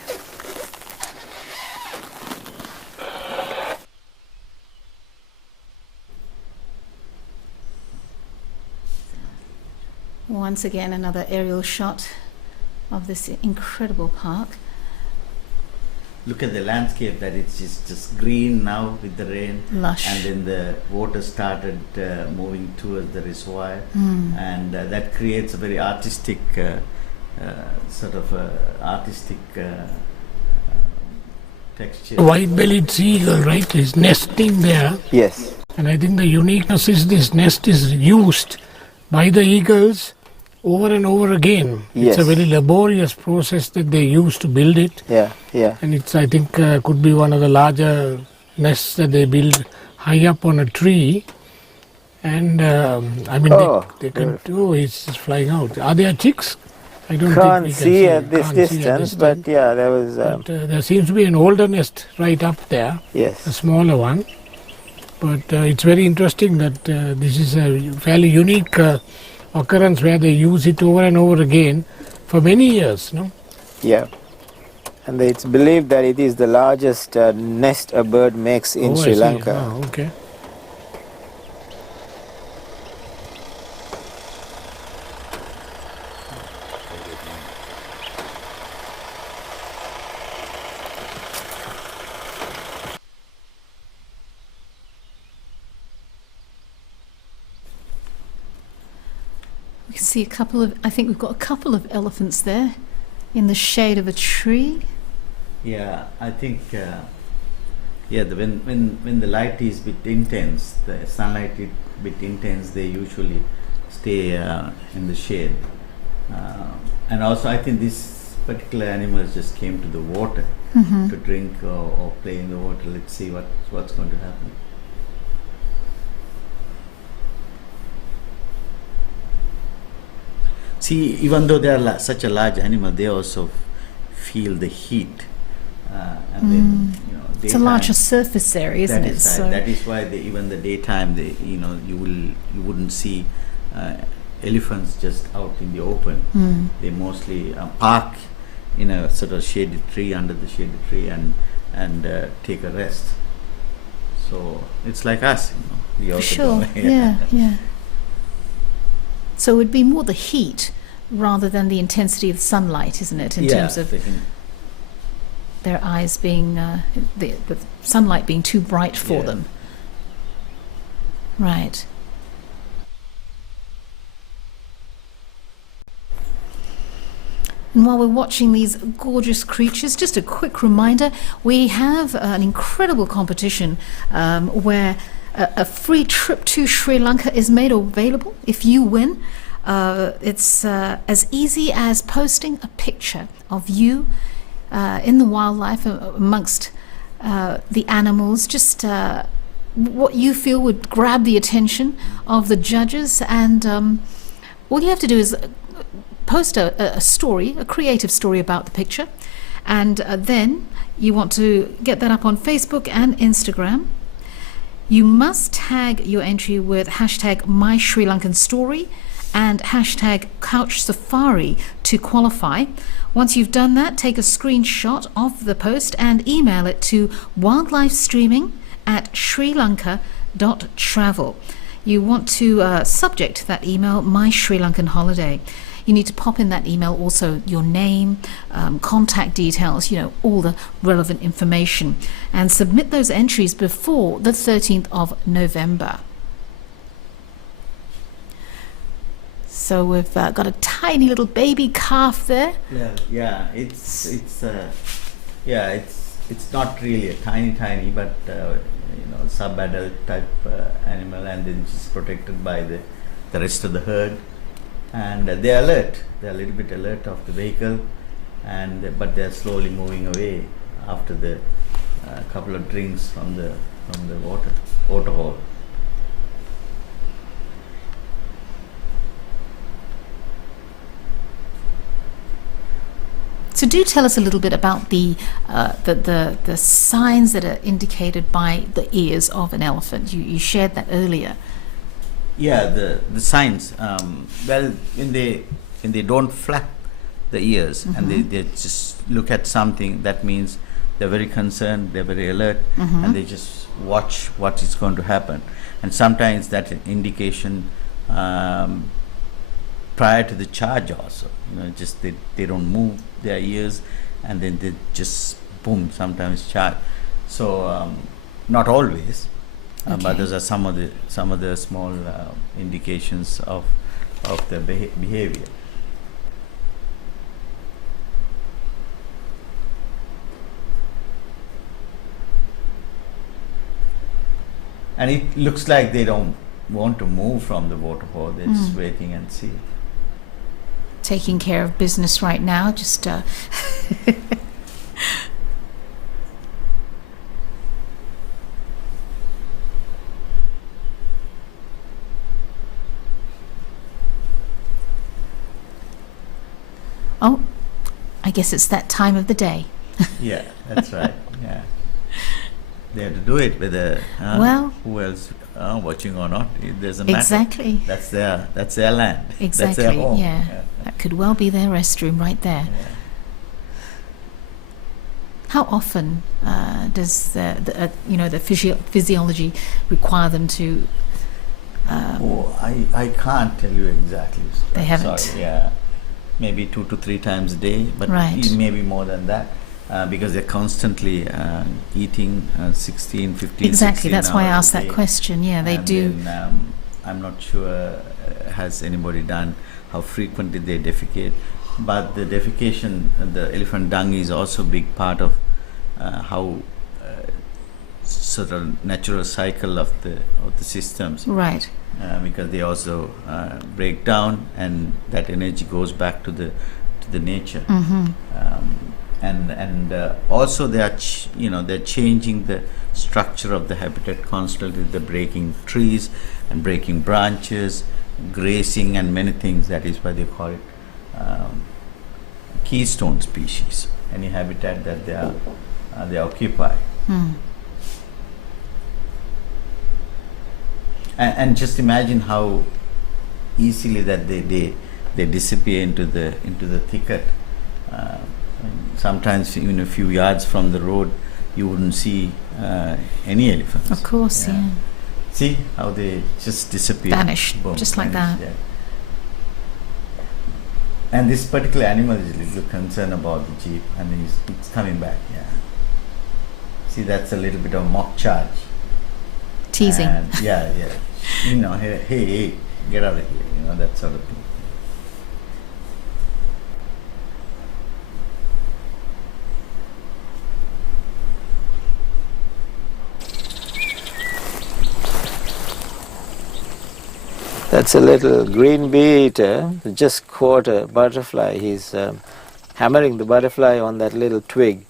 Once again, another aerial shot of this incredible park. Look at the landscape, that it's just green now with the rain. Lush. And then the water started moving towards the reservoir, and that creates a very artistic texture. White-bellied seagull, right, is nesting there. Yes. And I think the uniqueness is this nest is used by the eagles over and over again. Yes. It's a very laborious process that they use to build it. Yeah, yeah. And it's, I think, could be one of the larger nests that they build high up on a tree. And I mean, they can do. It's flying out. Are there chicks? I don't Can't think we can see at this Can't see at distance, this but yeah, there was. But, there seems to be an older nest right up there, a Yes. smaller one. But it's very interesting that this is a fairly unique occurrence where they use it over and over again for many years. No? Yeah. And it's believed that it is the largest nest a bird makes in I Sri see. Lanka. Oh, okay. We can see I think we've got a couple of elephants there in the shade of a tree. Yeah, I think when the light is bit intense, the sunlight is bit intense, they usually stay in the shade. And also, I think this particular animal just came to the water to drink or play in the water. Let's see what's going to happen. See, even though they are such a large animal, they also feel the heat. And then, It's a larger surface area, isn't it? So that is why even the daytime, you wouldn't see elephants just out in the open. They mostly park in a sort of shaded tree, under the shaded tree, and take a rest. So it's like us, we also sure, go, yeah. So it would be more the heat rather than the intensity of the sunlight, isn't it? In terms of their eyes being the sunlight being too bright for them. Right. And while we're watching these gorgeous creatures, just a quick reminder, we have an incredible competition where a free trip to Sri Lanka is made available if you win. It's as easy as posting a picture of you in the wildlife amongst the animals, just what you feel would grab the attention of the judges, and all you have to do is post a story, a creative story about the picture, and then you want to get that up on Facebook and Instagram. You must tag your entry with hashtag #MySriLankanStory and hashtag #CouchSafari to qualify. Once you've done that, take a screenshot of the post and email it to wildlifestreaming@srilanka.travel. You want to subject that email My Sri Lankan Holiday. You need to pop in that email also your name, contact details, all the relevant information, and submit those entries before the 13th of November. So we've got a tiny little baby calf there. It's not really a tiny, but sub-adult type animal, and then she's protected by the the rest of the herd, and they're alert. They're a little bit alert of the vehicle, but they're slowly moving away after the couple of drinks from the water hole. So do tell us a little bit about the signs that are indicated by the ears of an elephant. You shared that earlier. Yeah, the signs. Well, when they don't flap the ears and they just look at something, that means they're very concerned, they're very alert, and they just watch what is going to happen. And sometimes that indication prior to the charge also, just they don't move their ears, and then they just boom, sometimes charge. So not always, but those are some of the small indications of the behavior. And it looks like they don't want to move from the water hole. They're just waiting and see. Taking care of business right now, just Oh, I guess it's that time of the day. Yeah, that's right. Yeah, they have to do it whether Well, who else watching or not. It doesn't matter. exactly. That's their land. Exactly. That's their home. Yeah. That could well be their restroom right there. Yeah. How often does the physiology require them to? I can't tell you exactly. They haven't. Sorry, yeah, maybe 2 to 3 times a day, but Right. maybe more than that, because they're constantly eating 16, 15, Exactly. 16 That's why I hours a asked that day. question. Yeah, they And do. then, I'm not sure has anybody done how frequently they defecate, but the defecation, the elephant dung is also a big part of how sort of natural cycle of the systems, Right. because they also break down, and that energy goes back to the nature. And also they are they're changing the structure of the habitat constantly. They're breaking trees and breaking branches, grazing, and many things. That is why they call it keystone species. Any habitat that they occupy. And just imagine how easily that they disappear into the thicket. Sometimes even a few yards from the road, you wouldn't see any elephants. Of course, yeah. See how they just disappear. Vanished, just like that. Yeah. And this particular animal is a little concerned about the jeep, and it's coming back. Yeah. See, that's a little bit of mock charge. Teasing. And yeah. Hey, get out of here. That sort of thing. That's a little green bee eater, just caught a butterfly. He's hammering the butterfly on that little twig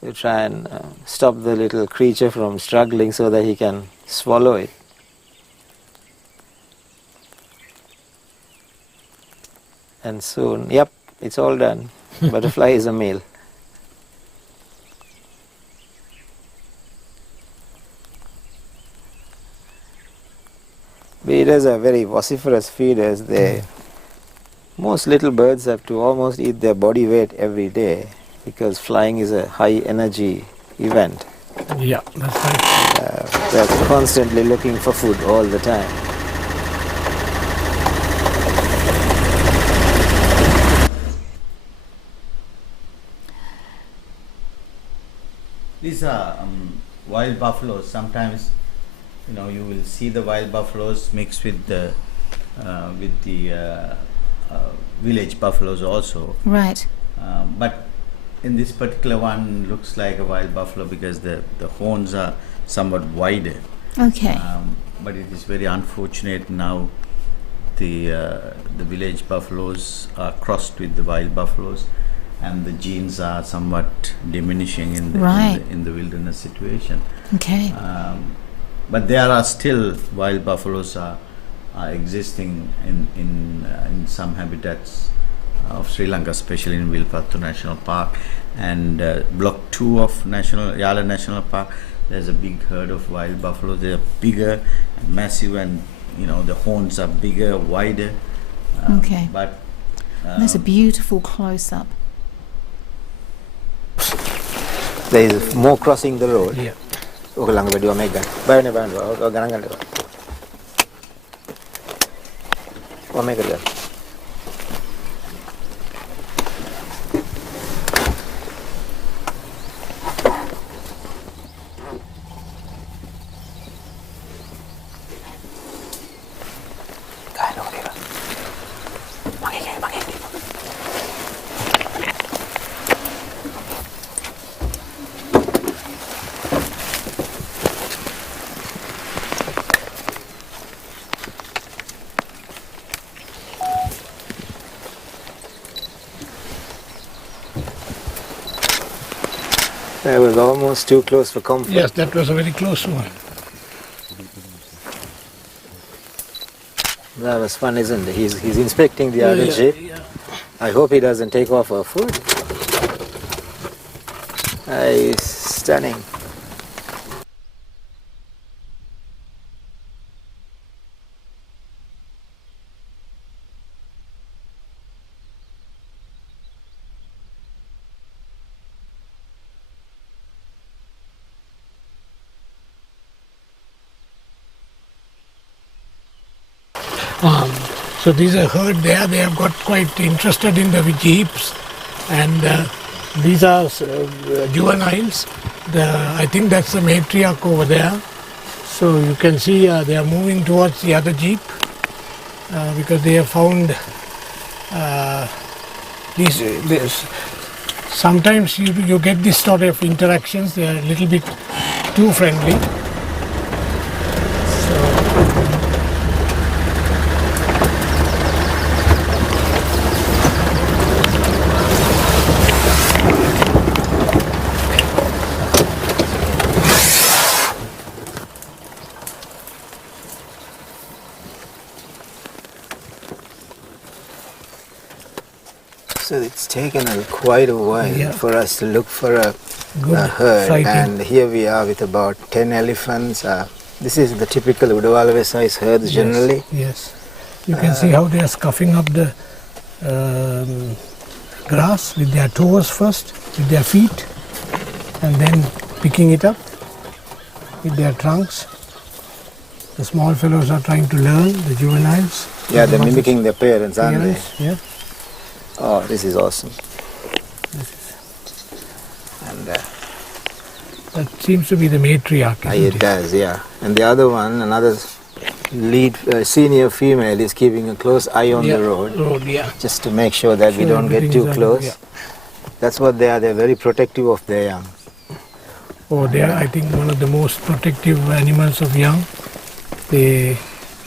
to try and stop the little creature from struggling so that he can swallow it. And soon, yep, it's all done. Butterfly is a male. Bee eaters are very vociferous feeders. Most little birds have to almost eat their body weight every day because flying is a high energy event. Yeah, that's right. They're constantly looking for food all the time. These are wild buffaloes. Sometimes, you will see the wild buffaloes mixed with the village buffaloes also. Right. But in this particular one, looks like a wild buffalo because the horns are somewhat wider. Okay. But it is very unfortunate now. the village buffaloes are crossed with the wild buffaloes, and the genes are somewhat diminishing in the, Right. in the wilderness situation. Okay. But there are still wild buffaloes are existing in some habitats of Sri Lanka, especially in Wilpattu National Park and Block 2 of Yala National Park. There's a big herd of wild buffalo. They are bigger and massive, and the horns are bigger, wider. Okay. But There's a beautiful close-up. There is more crossing the road. Yeah. Okay, lang video make gan. Bayar ne bayar. Okay, ganang gan. Oh, make it. That was almost too close for comfort. Yes, that was a very close one. That was fun, isn't it? He's inspecting the other jeep. Yeah. I hope he doesn't take off our food. Stunning. So these are herd there. They have got quite interested in the jeeps, and these are juveniles. I think that's the matriarch over there. So you can see they are moving towards the other jeep because they have found these. Sometimes you get this sort of interactions. They are a little bit too friendly. So it's taken quite a while for us to look for a herd, sighting. and here we are with about 10 elephants. This is the typical Udawalawe size herds generally. Yes. You can see how they are scuffing up the grass with their toes first, with their feet, and then picking it up with their trunks. The small fellows are trying to learn, the juveniles. Yeah, they're mimicking their parents, aren't they? Yeah. Oh, this is awesome. And That seems to be the matriarch, isn't it does, yeah. And the other one, another lead senior female, is keeping a close eye on the road, just to make sure that we don't get too close. Yeah. That's what they are. They're very protective of their young. Oh, they are, I think, one of the most protective animals of young. They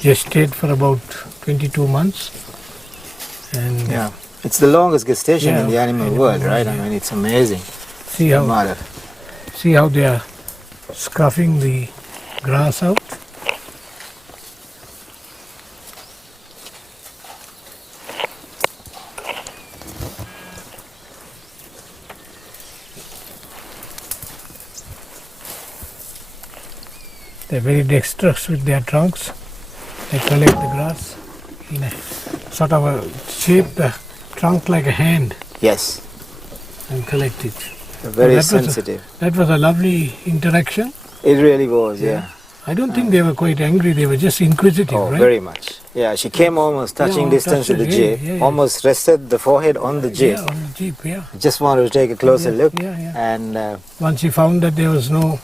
gestate for about 22 months. And Yeah. It's the longest gestation in the animal world, right? Yeah. I mean, it's amazing. see how they are scuffing the grass out. They're very dexterous with their trunks. They collect the grass in a sort of a shape, the trunk like a hand, Yes, and collect it. very That was a- sensitive. That was a lovely interaction. It really was, yeah. I don't think they were quite angry, they were just inquisitive, Oh, right? very much. Yeah, she came almost touching distance with the touched it, jeep, almost rested the forehead on the jeep. Yeah, on the jeep, yeah. Just wanted to take a closer Yeah, look, yeah. and Once she found that there was no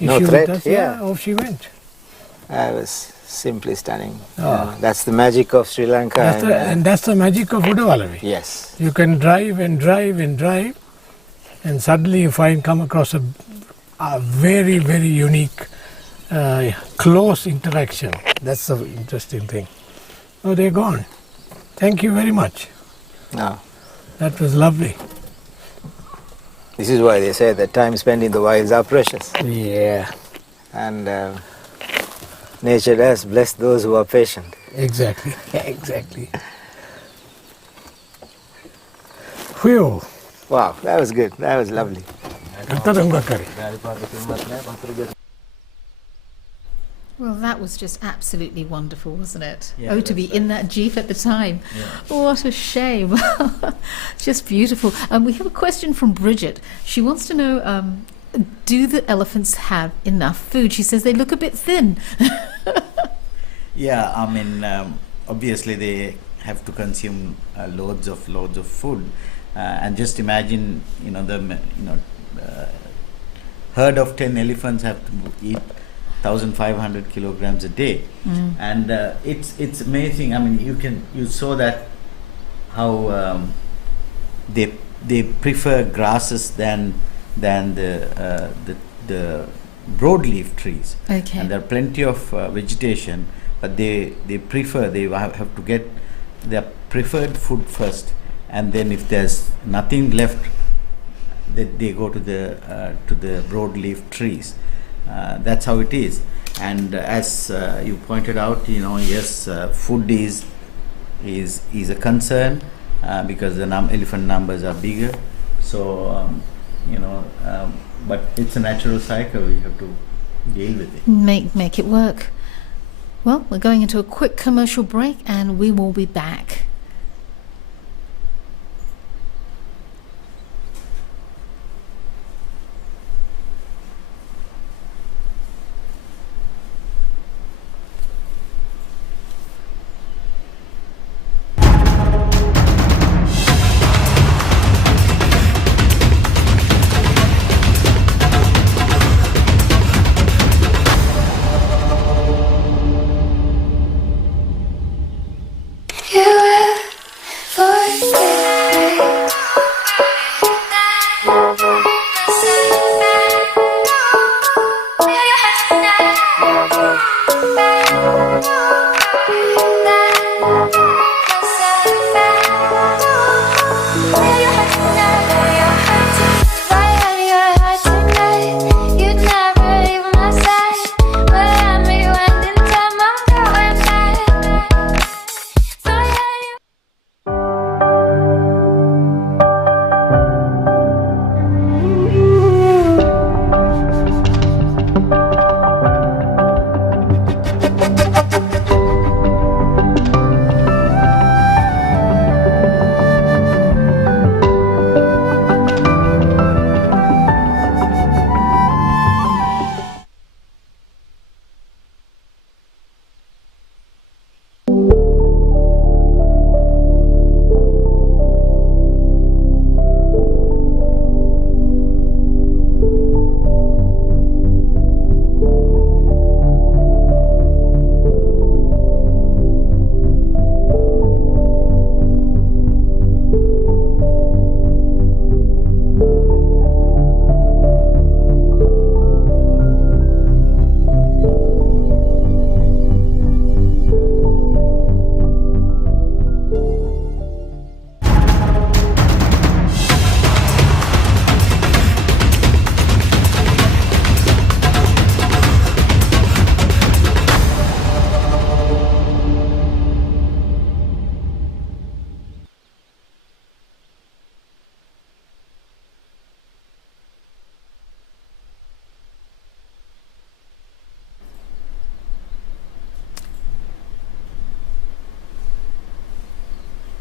No issue threat, with us, yeah. off she went. it was simply stunning. Oh. That's the magic of Sri Lanka. And that's the magic of Udawalawe. Yes, You can drive and drive and drive, and suddenly you come across a very, very unique, close interaction. That's the interesting thing. Oh, they're gone. Thank you very much. No. That was lovely. This is why they say that time spent in the wilds are precious. Yeah, And nature does bless those who are patient. exactly. Exactly. Whew. Wow, that was good. That was lovely. Well, that was just absolutely wonderful, wasn't it? Yeah, oh, to be in that jeep at the time. What a shame. Just beautiful. We have a question from Bridget. She wants to know, do the elephants have enough food? She says they look a bit thin. Yeah, I mean, obviously they have to consume loads of food, and just imagine, herd of 10 elephants have to eat 1,500 kilograms a day, and it's amazing. I mean, you saw that how they prefer grasses than the broadleaf trees. Okay. And there are plenty of vegetation, but they have to get their preferred food first, and then if there's nothing left, they go to the broadleaf trees. That's how it is. And as you pointed out, yes, food is a concern because the elephant numbers are bigger. So but it's a natural cycle. We have to deal with it. Make it work. Well, we're going into a quick commercial break and we will be back.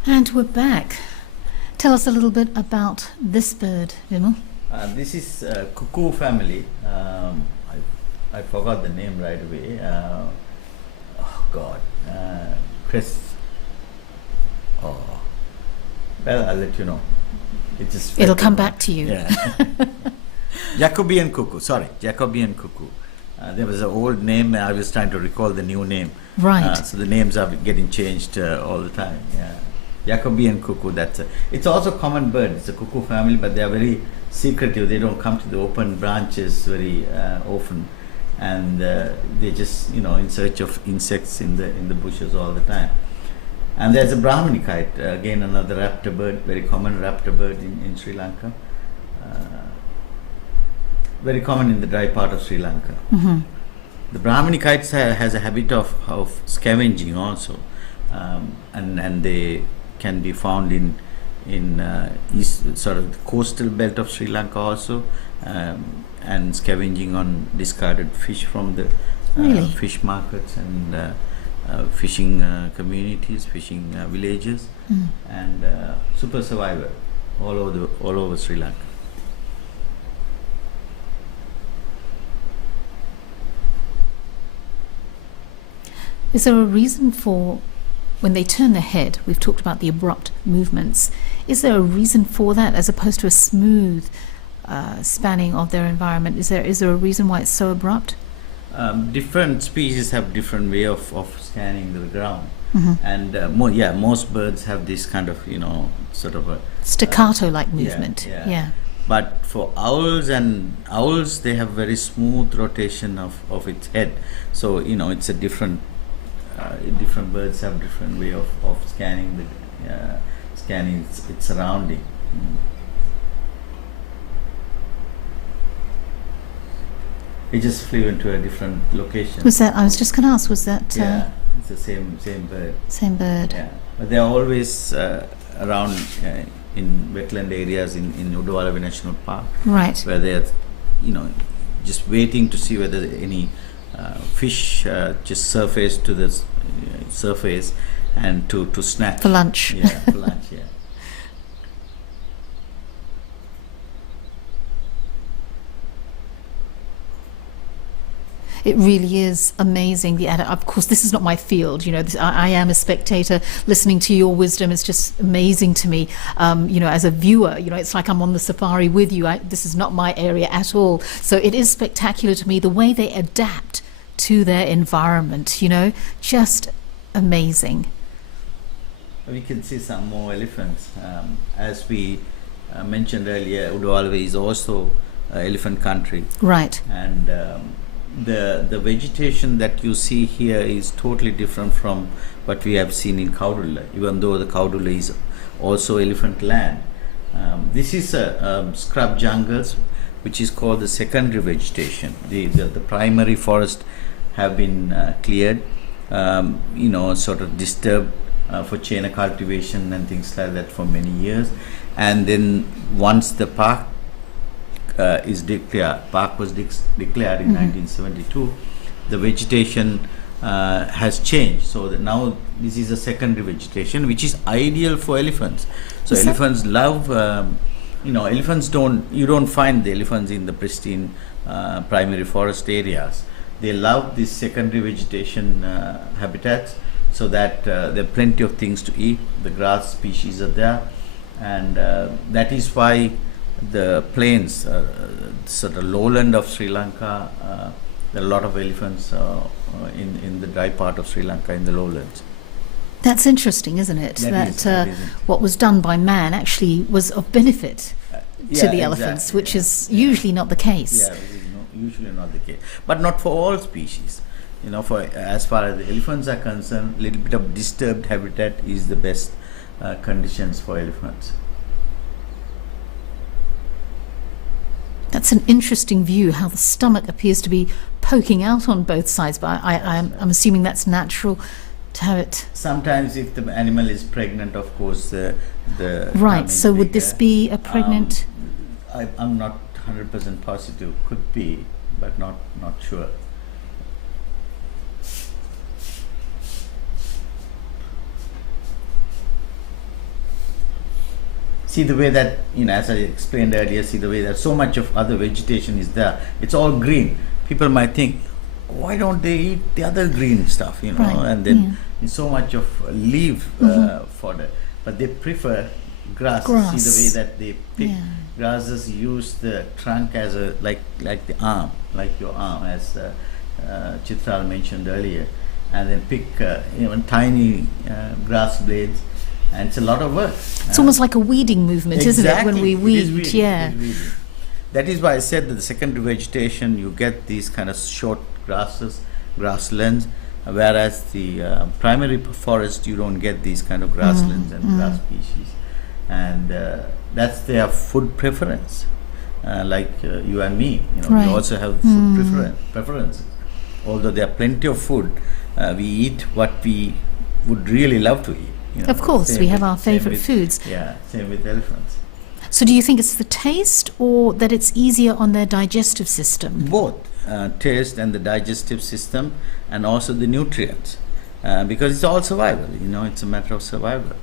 And we're back. Tell us a little bit about this bird, Vimal. This is cuckoo family. I forgot the name right away. Oh God, Chris. Oh, well, I'll let you know. It just It'll come back to you. Yeah. Jacobean cuckoo. Sorry, Jacobean cuckoo. There was an old name. I was trying to recall the new name. Right. So the names are getting changed all the time. Yeah. Jacobean cuckoo. It's also a common bird. It's a cuckoo family, but they are very secretive. They don't come to the open branches very often, and they just in search of insects in the bushes all the time. And there's a Brahmini kite, again another raptor bird, very common raptor bird in Sri Lanka. Very common in the dry part of Sri Lanka. Mm-hmm. The Brahmini kites has a habit of scavenging also, and they can be found in east, sort of the coastal belt of Sri Lanka also, and scavenging on discarded fish from the Really? fish markets and fishing communities, fishing villages, and super survivor all over Sri Lanka. Is there a reason for when they turn their head? We've talked about the abrupt movements. Is there a reason for that as opposed to a smooth spanning of their environment? Is there a reason why it's so abrupt? Different species have different way of scanning the ground, Mm-hmm. and most birds have this kind of sort of a Staccato-like movement. yeah. But for owls, they have very smooth rotation of its head. So it's a different. Different birds have different way of scanning its surrounding. It just flew into a different location. Was that? I was just going to ask. Was that Yeah, it's the same bird. same bird? Yeah, but they are always around in wetland areas in Udawalawa National Park, Right. where they're just waiting to see whether any fish just surface to the surface and to snatch For lunch. Yeah, for lunch. Yeah. It really is amazing. Of course, this is not my field. I am a spectator. Listening to your wisdom is just amazing to me. As a viewer, it's like I'm on the safari with you. This is not my area at all. So it is spectacular to me the way they adapt to their environment. Just amazing. We can see some more elephants. As we mentioned earlier, Udawalawe is also elephant country. Right. And the vegetation that you see here is totally different from what we have seen in Kaudulla, even though the Kaudulla is also elephant land. This is a scrub jungles, which is called the secondary vegetation. The primary forest have been cleared, sort of disturbed for chaina cultivation and things like that for many years. And then once the park was declared in 1972, the vegetation has changed. So that now this is a secondary vegetation, which is ideal for elephants. So elephants love, elephants you don't find the elephants in the pristine primary forest areas. They love this secondary vegetation habitats, so that there are plenty of things to eat. The grass species are there, and that is why the plains, sort of lowland of Sri Lanka, there are a lot of elephants in the dry part of Sri Lanka, in the lowlands. That's interesting, isn't it? That what was done by man actually was of benefit to the elephants, which is usually not the case. Yeah, this is usually not the case, but not for all species. For as far as the elephants are concerned, a little bit of disturbed habitat is the best conditions for elephants. That's an interesting view, how the stomach appears to be poking out on both sides, but I'm assuming that's natural to have it. Sometimes if the animal is pregnant, of course, the Right, so would this be a pregnant? I'm not 100% positive. Could be, but not sure. See the way that, as I explained earlier, see the way that so much of other vegetation is there. It's all green. People might think, why don't they eat the other green stuff, Right. And then so much of leaf fodder. But they prefer grass. Grass. See the way that they pick grasses, use the trunk as a, like the arm, like your arm, as Chitral mentioned earlier. And then pick even tiny grass blades. And it's a lot of work. It's almost like a weeding movement, isn't it? When we It is weed, weeding, yeah. it is weeding. That is why I said that the secondary vegetation, you get these kind of short grasses, grasslands, whereas the primary forest, you don't get these kind of grasslands and grass species, and that's their food preference. Like you and me, Right. we also have food preferences. Although there are plenty of food, we eat what we would really love to eat. Of course, Same we have with- our same favorite with- foods. Yeah, same with elephants. So do you think it's the taste or that it's easier on their digestive system? Both taste and the digestive system, and also the nutrients, because it's all survival. It's a matter of survival.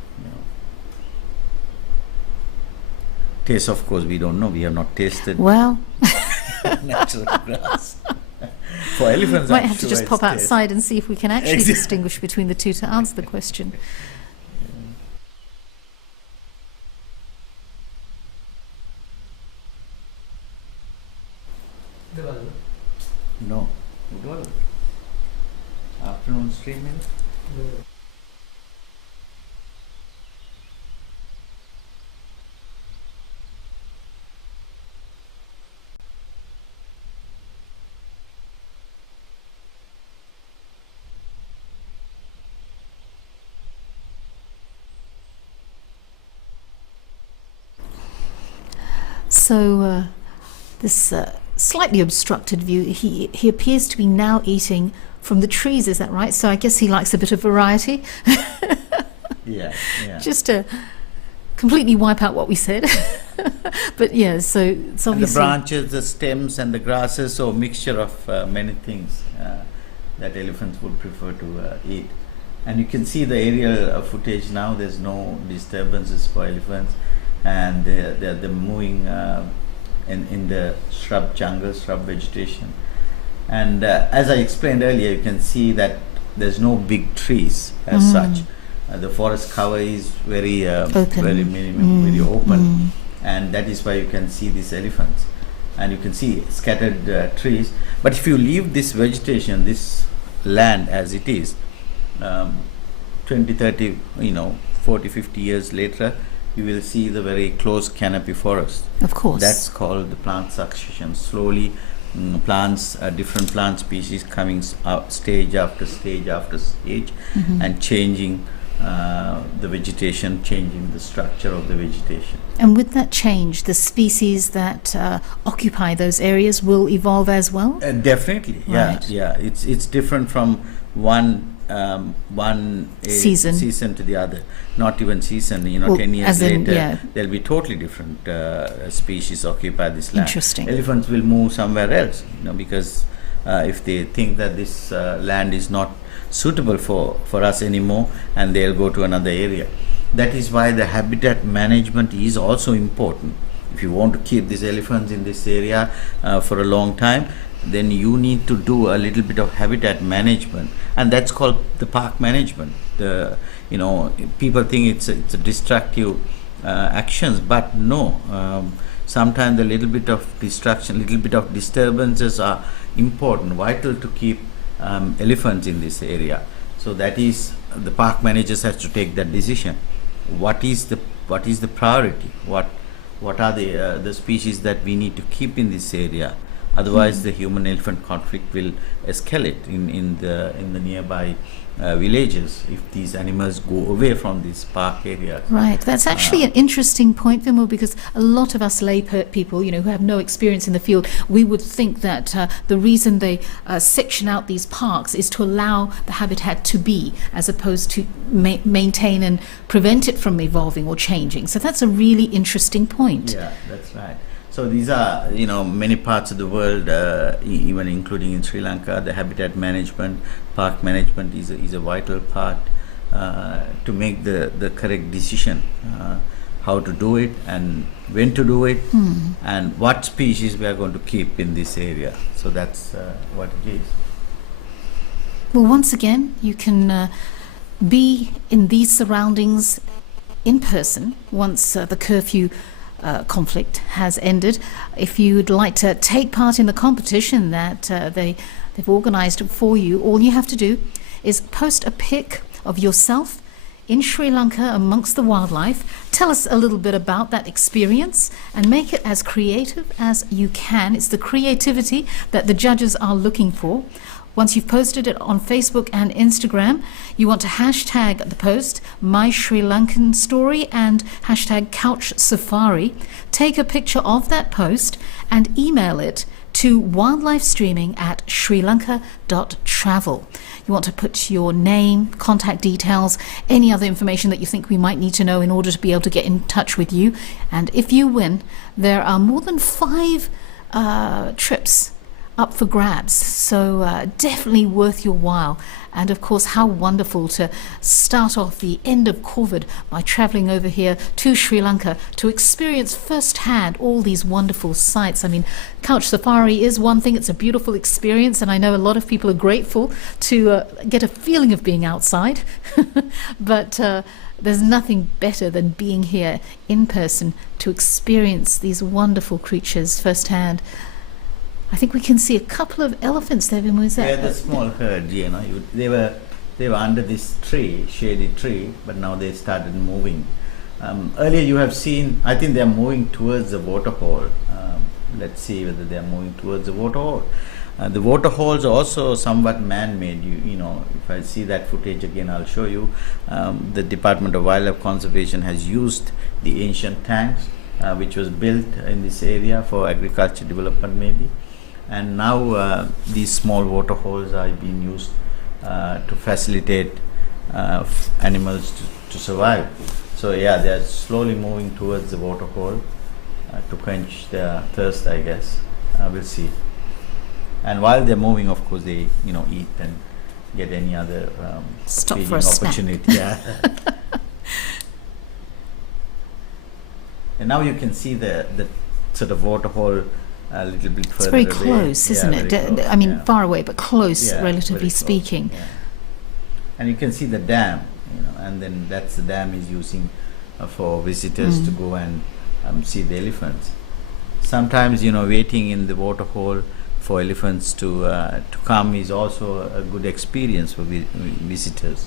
Taste, of course, we don't know. We have not tasted Well, natural grass. For elephants, might I'm have to sure just it's pop taste. outside and see if we can actually Exactly. distinguish between the two to answer the question. No. Udawalawe. Afternoon streaming. So this slightly obstructed view, he appears to be now eating from the trees, is that right? So I guess he likes a bit of variety. Yeah. Just to completely wipe out what we said. But yeah, so it's And the obviously... branches, the stems, and the grasses, so mixture of many things that elephants would prefer to eat. And you can see the aerial footage now. There's no disturbances for elephants, and they're moving in the shrub jungle, shrub vegetation. And as I explained earlier, you can see that there's no big trees as such. The forest cover is very very minimum, very open, and that is why you can see these elephants, and you can see scattered trees. But if you leave this vegetation, this land as it is, 20, 30, 40, 50 years later, you will see the very close canopy forest. Of course. That's called the plant succession. Slowly, different plant species coming out stage after stage after stage, and changing the vegetation, changing the structure of the vegetation. And with that change, the species that occupy those areas will evolve as well? Definitely, yeah, Right. yeah. It's different from one season to the other. Not even season. Well, 10 years as in, later, yeah. there'll be totally different species occupy this land. Interesting. Elephants will move somewhere else, because if they think that this land is not suitable for us anymore, and they'll go to another area. That is why the habitat management is also important. If you want to keep these elephants in this area for a long time, then you need to do a little bit of habitat management, and that's called the park management. People think it's a destructive actions, but no. Sometimes a little bit of destruction, little bit of disturbances are important, vital to keep elephants in this area. So that is the park managers has to take that decision. What is the priority? What are the species that we need to keep in this area? Otherwise, the human-elephant conflict will escalate in the nearby villages if these animals go away from these park areas. Right, that's actually an interesting point, Vimal, because a lot of us lay people, who have no experience in the field, we would think that the reason they section out these parks is to allow the habitat to be, as opposed to maintain and prevent it from evolving or changing. So that's a really interesting point. Yeah, that's right. So these are, many parts of the world, even including in Sri Lanka, the habitat management, park management is a vital part to make the correct decision, how to do it and when to do it, and what species we are going to keep in this area. So that's what it is. Well, once again, you can be in these surroundings in person once the curfew conflict has ended. If you would like to take part in the competition that they've organised for you, all you have to do is post a pic of yourself in Sri Lanka amongst the wildlife. Tell us a little bit about that experience and make it as creative as you can. It's the creativity that the judges are looking for. Once you've posted it on Facebook and Instagram, you want to hashtag the post My Sri Lankan Story and hashtag Couch Safari. Take a picture of that post and email it to wildlifestreaming@srilanka.travel. You want to put your name, contact details, any other information that you think we might need to know in order to be able to get in touch with you. And if you win, there are more than 5 trips up for grabs, so definitely worth your while. And of course, how wonderful to start off the end of COVID by traveling over here to Sri Lanka to experience firsthand all these wonderful sights. I mean, couch safari is one thing, it's a beautiful experience, and I know a lot of people are grateful to get a feeling of being outside, but there's nothing better than being here in person to experience these wonderful creatures firsthand. I think we can see a couple of elephants there. Is that? Yeah, the small herd. They were under this tree, shady tree, but now they started moving. Earlier, you have seen. I think they are moving towards the waterhole. Let's see whether they are moving towards the waterhole. The waterholes are also somewhat man-made. If I see that footage again, I'll show you. The Department of Wildlife Conservation has used the ancient tanks, which was built in this area for agriculture development, maybe. And now these small water holes are being used to facilitate animals to survive. So yeah, they are slowly moving towards the water hole to quench their thirst, I guess. We'll see. And while they're moving, of course, they eat and get any other Stop feeding for a opportunity. Yeah. And now you can see the sort of water hole a little bit further away. It's very close, isn't it? Close, I mean, far away, but close, Yeah, relatively very close, speaking. yeah. And you can see the dam, and then that's the dam is using for visitors to go and see the elephants. Sometimes, waiting in the water hole for elephants to come is also a good experience for visitors.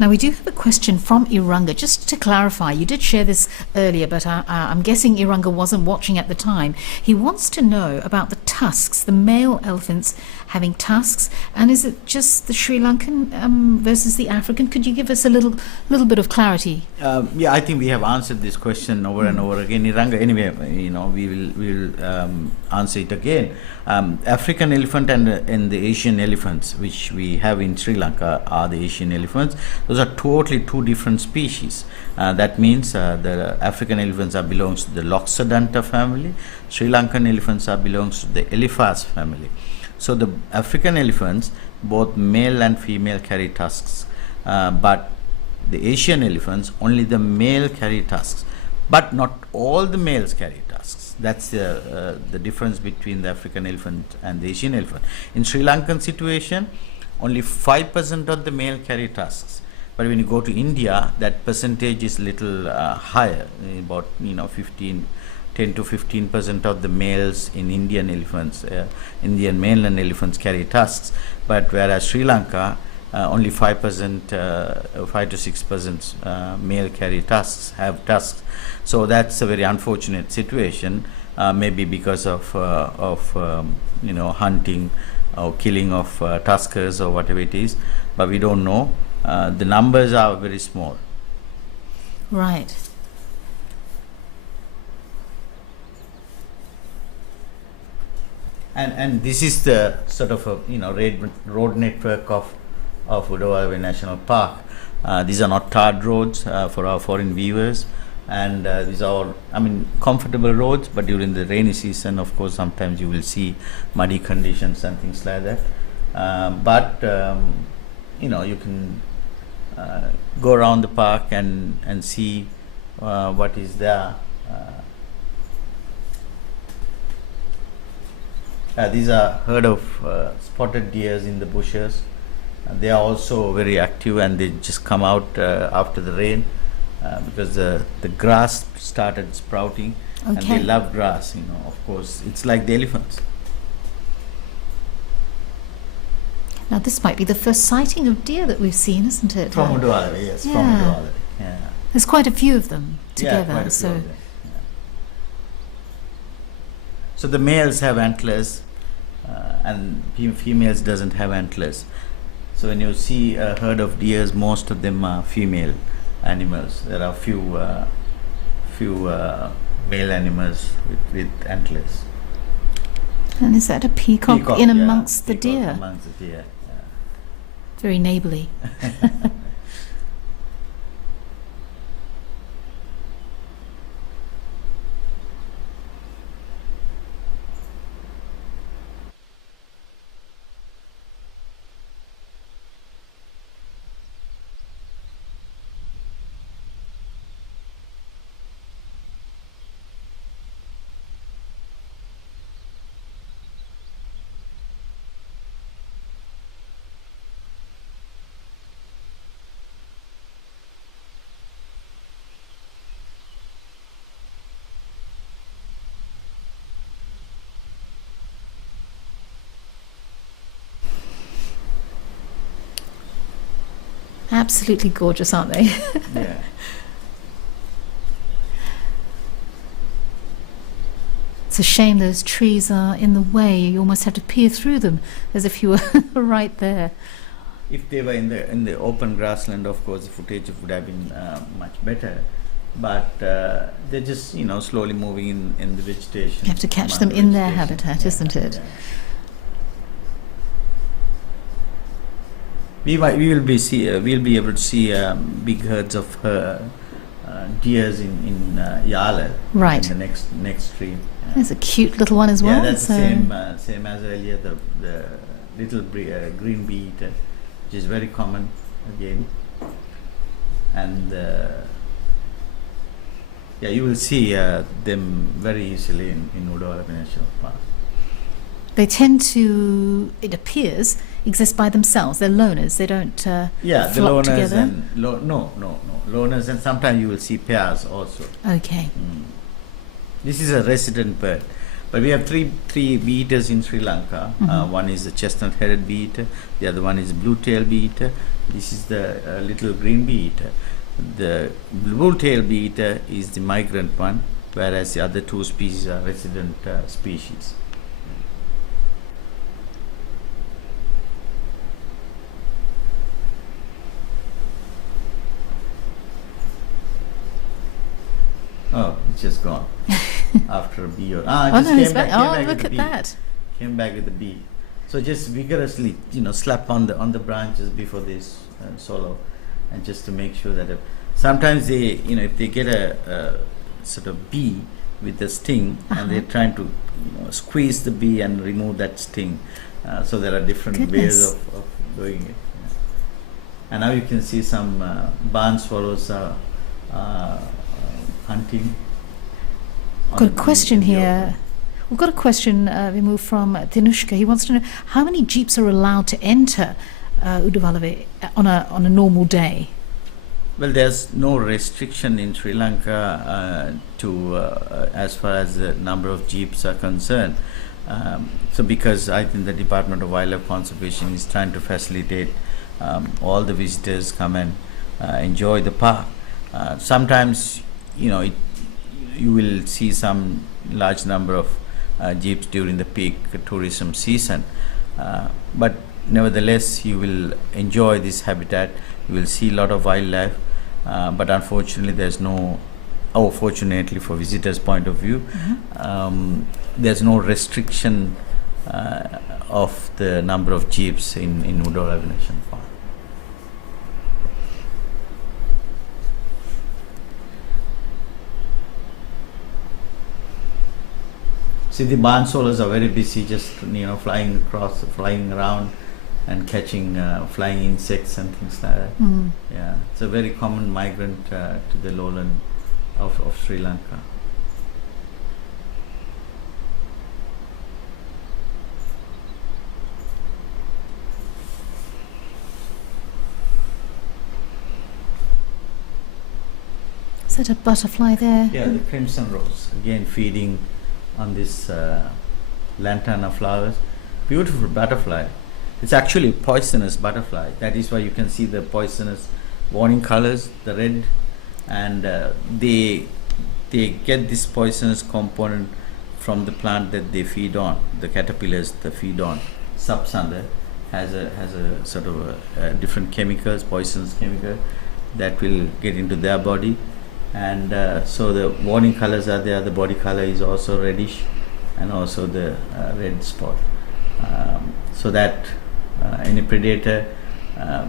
Now, we do have a question from Irunga. Just to clarify, you did share this earlier, but I'm guessing Irunga wasn't watching at the time. He wants to know about the tusks, the male elephants having tusks, and is it just the Sri Lankan versus the African? Could you give us a little bit of clarity? Yeah, I think we have answered this question over and over again. Iranga, anyway, we will answer it again. African elephant and the Asian elephants, which we have in Sri Lanka, are the Asian elephants. Those are totally 2 different species. That means the African elephants belongs to the Loxodonta family. Sri Lankan elephants belongs to the Elephas family. So the African elephants, both male and female, carry tusks, but the Asian elephants, only the male carry tusks, but not all the males carry tusks. That's the difference between the African elephant and the Asian elephant. In Sri Lankan situation, only 5% of the male carry tusks. But when you go to India, that percentage is little higher, about 10 to 15% of the males in Indian elephants, Indian mainland elephants carry tusks. But whereas Sri Lanka, only 5%, 5 to 6% male carry tusks, have tusks. So that's a very unfortunate situation, maybe because of hunting or killing of tuskers or whatever it is, but we don't know. The numbers are very small. Right. And this is the sort of road network of Udawalawa National Park. These are not tarred roads for our foreign viewers, and these are all, comfortable roads, but during the rainy season, of course, sometimes you will see muddy conditions and things like that. But you can go around the park and see what is there. These are herd of spotted deers in the bushes. They are also very active, and they just come out after the rain because the grass started sprouting, and they love grass. Of course, it's like the elephants. Now, this might be the first sighting of deer that we've seen, isn't it? From Udawalawe, yes, Yeah. from Udawalawe. Yeah. There's quite a few of them together. Yeah, quite a few So of them. Yeah. So the males have antlers and females doesn't have antlers. So when you see a herd of deers, most of them are female animals. There are few male animals with antlers. And is that a peacock, in amongst the peacock deer? Amongst the deer. Yeah. Very neighbourly. Absolutely gorgeous, aren't they? Yeah. It's a shame those trees are in the way. You almost have to peer through them as if you were right there. If they were in the open grassland, of course, the footage would have been much better. But they're just slowly moving in the vegetation. You have to catch among them the in their vegetation. habitat, isn't it? Yeah. We'll be able to see big herds of deers in Yala. Right. In the next stream. Yeah. There's a cute little one as well. Yeah, that's the same as earlier. The little green bee eater, which is very common again, and you will see them very easily in Udawalawa National Park. They tend to, it appears, exist by themselves. They're loners. They don't The flock loners together. and loners, and sometimes you will see pairs also. Okay. This is a resident bird, but we have three bee eaters in Sri Lanka. One is the chestnut-headed bee eater, the other one is blue-tailed bee eater. This is the little green bee eater. The blue-tailed bee eater is the migrant one, whereas the other two species are resident species. Oh, it's just gone after a bee. It just no, came back look with at the bee. that. Came back with the bee. So just vigorously, slap on the branches before this solo, and just to make sure that sometimes they, if they get a sort of bee with a sting, and they're trying to squeeze the bee and remove that sting. So there are different ways of doing it. Yeah. And now you can see some barn swallows hunting. Got a question here. We've got a question removed from Tinushka. He wants to know how many jeeps are allowed to enter Udawalawe on a normal day. Well, there's no restriction in Sri Lanka as far as the number of jeeps are concerned. So because I think the Department of Wildlife Conservation is trying to facilitate all the visitors come and enjoy the park. Sometimes, you will see some large number of jeeps during the peak tourism season. But nevertheless, you will enjoy this habitat. You will see a lot of wildlife. But unfortunately, fortunately for visitors' point of view, there's no restriction of the number of jeeps in Udawalawa National Park. See, the barn swallows are very busy, just flying around and catching flying insects and things like that. Yeah, it's a very common migrant to the lowland of Sri Lanka. Is that a butterfly there? Yeah, the crimson rose, again feeding on this lantana flowers. Beautiful butterfly. It's actually a poisonous butterfly. That is why you can see the poisonous warning colors, the red, and they get this poisonous component from the plant that they feed on, the caterpillars that feed on, subsander has a sort of a different chemicals, poisonous chemical that will get into their body, and so the warning colors are there. The body color is also reddish, and also the red spot, so that any predator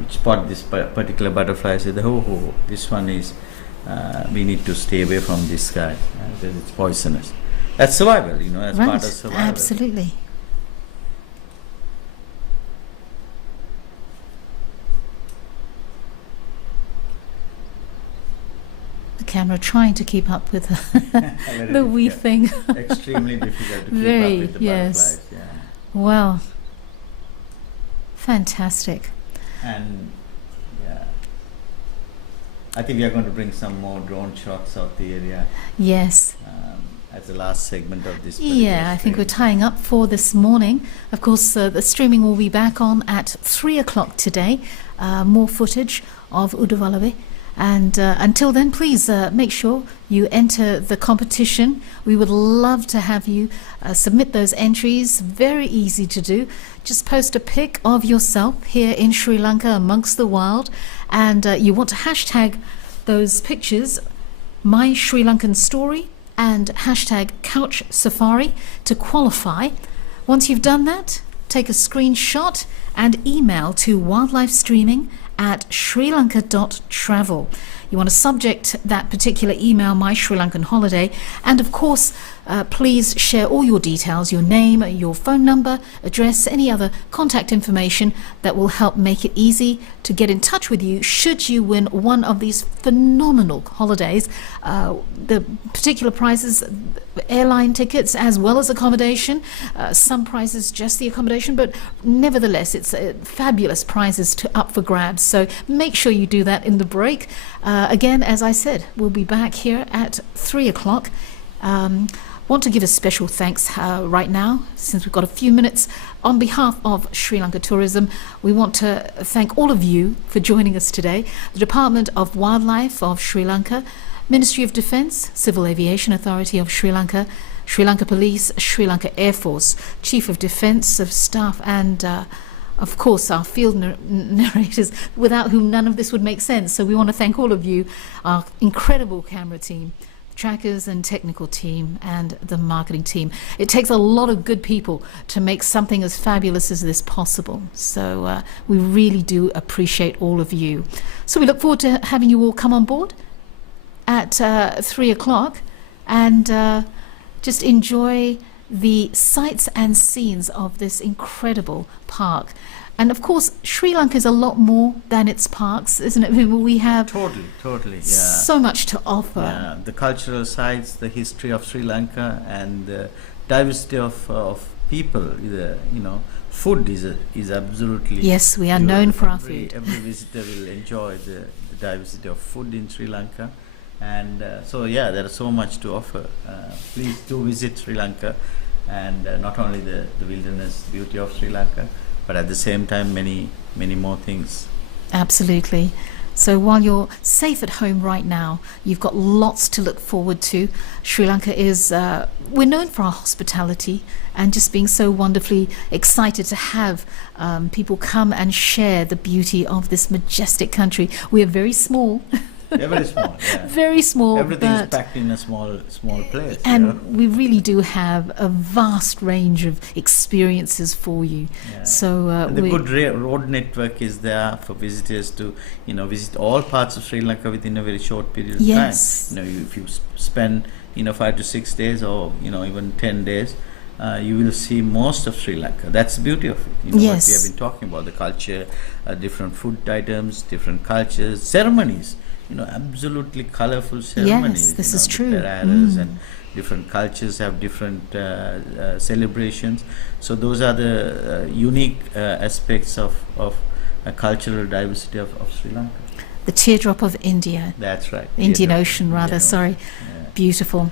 spot this particular butterfly, say, oh, this one is, we need to stay away from this guy because it's poisonous. That's survival, that's Right. part of survival. Absolutely. The camera trying to keep up with the wee thing. Extremely difficult to keep Very, up with the yes. butterflies. Yeah. Wow. Fantastic. And yeah, I think we are going to bring some more drone shots of the area Yes. as the last segment of this. Yeah, I think we're tying up for this morning. Of course, the streaming will be back on at 3 o'clock today. More footage of Udawalawe. And until then, please make sure you enter the competition. We would love to have you submit those entries. Very easy to do. Just post a pic of yourself here in Sri Lanka amongst the wild. And you want to hashtag those pictures, My Sri Lankan Story, and hashtag Couch Safari to qualify. Once you've done that, take a screenshot and email to wildlifestreaming@srilanka.travel. You want to subject that particular email, My Sri Lankan Holiday, and of course, please share all your details, your name, your phone number, address, any other contact information that will help make it easy to get in touch with you should you win one of these phenomenal holidays. The particular prizes, airline tickets as well as accommodation. Some prizes just the accommodation, but nevertheless it's fabulous prizes up for grabs. So make sure you do that in the break. Again, as I said, we'll be back here at 3 o'clock. Want to give a special thanks right now, since we've got a few minutes. On behalf of Sri Lanka Tourism, we want to thank all of you for joining us today. The Department of Wildlife of Sri Lanka, Ministry of Defence, Civil Aviation Authority of Sri Lanka, Sri Lanka Police, Sri Lanka Air Force, Chief of Defence of Staff, and of course our field narrators, without whom none of this would make sense. So we want to thank all of you, our incredible camera team, trackers and technical team, and the marketing team. It takes a lot of good people to make something as fabulous as this possible. So we really do appreciate all of you. So we look forward to having you all come on board at 3 o'clock and just enjoy the sights and scenes of this incredible park. And of course, Sri Lanka is a lot more than its parks, isn't it? We have Totally, yeah. so much to offer. Yeah, the cultural sites, the history of Sri Lanka, and the diversity of people. Food is absolutely. Yes, we are known for our food. Every visitor will enjoy the diversity of food in Sri Lanka, and so yeah, there is so much to offer. Please do visit Sri Lanka, and not only the wilderness beauty of Sri Lanka, but at the same time many more things. Absolutely. So while you're safe at home right now, you've got lots to look forward to. Sri Lanka is, we're known for our hospitality and just being so wonderfully excited to have people come and share the beauty of this majestic country. We are very small. They're very small. Yeah. Very small. Everything is but packed in a small place. and we really do have a vast range of experiences for you. Yeah. So And the good road network is there for visitors to visit all parts of Sri Lanka within a very short period of Yes. time. If you spend 5 to 6 days or even 10 days, you will see most of Sri Lanka. That's the beauty of it. What we have Yes. been talking about, the culture, different food items, different cultures, ceremonies. Absolutely colorful ceremonies. Yes, this is the true. Pereiras and different cultures have different celebrations. So those are the unique aspects of a cultural diversity of Sri Lanka. the teardrop of India. That's right. Indian Teardrop. Ocean, rather, Indian sorry. Ocean, yeah. Beautiful.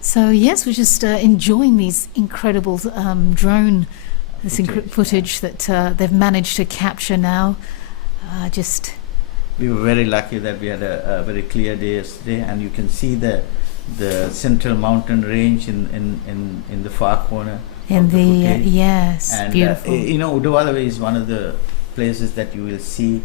So yes, we're just enjoying these incredible drone footage that they've managed to capture now. We were very lucky that we had a very clear day yesterday, and you can see the the central mountain range in the far corner. In of the footage. yes, And beautiful. Udawalawe is one of the places that you will see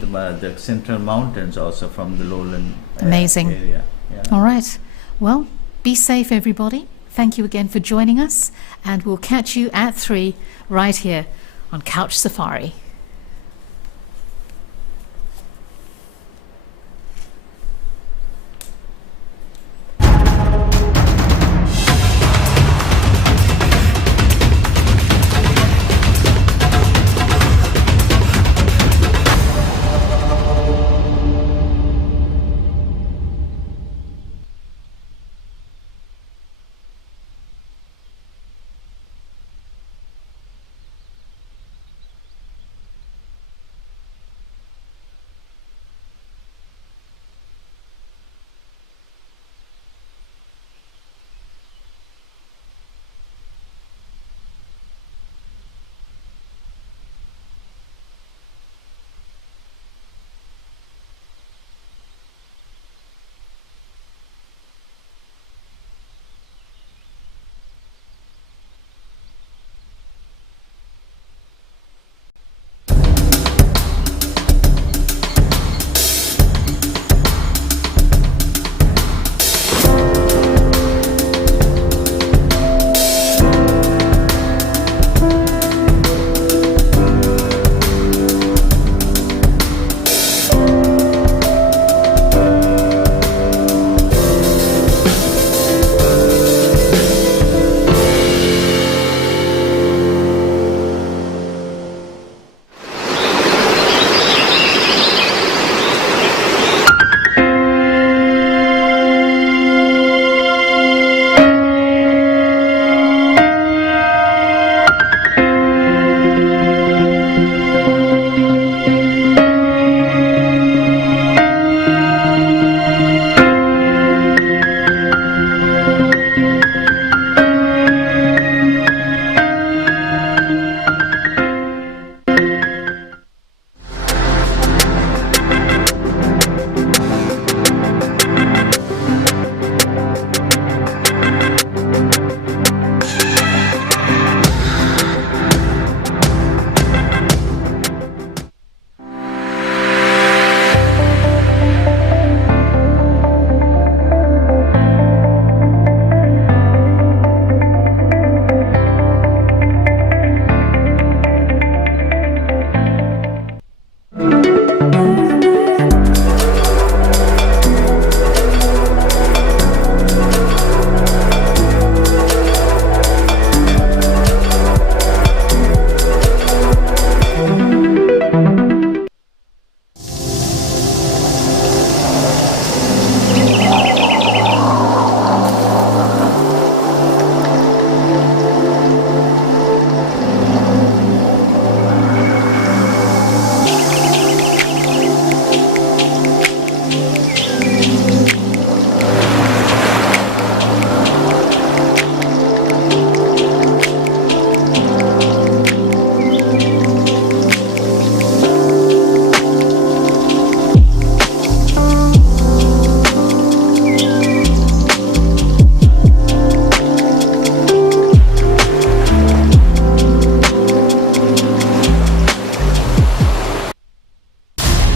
the central mountains also from the lowland Amazing. area. Yeah. All right. Well, be safe, everybody. Thank you again for joining us, and we'll catch you at 3 right here on Couch Safari.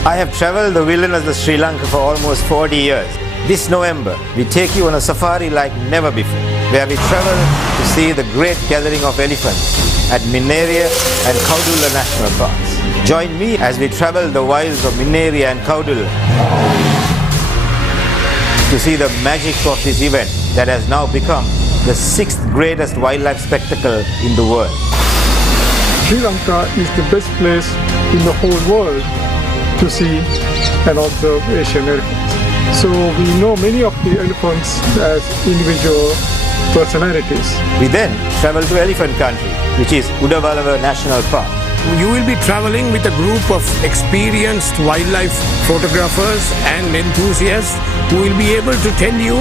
I have travelled the wilderness of Sri Lanka for almost 40 years. This November, we take you on a safari like never before, where we travel to see the great gathering of elephants at Mineria and Udawalawa National Parks. Join me as we travel the wilds of Mineria and Udawalawe to see the magic of this event that has now become the 6th greatest wildlife spectacle in the world. Sri Lanka is the best place in the whole world to see and observe Asian elephants. So we know many of the elephants as individual personalities. We then travel to elephant country, which is Udawalawa National Park. You will be traveling with a group of experienced wildlife photographers and enthusiasts who will be able to tell you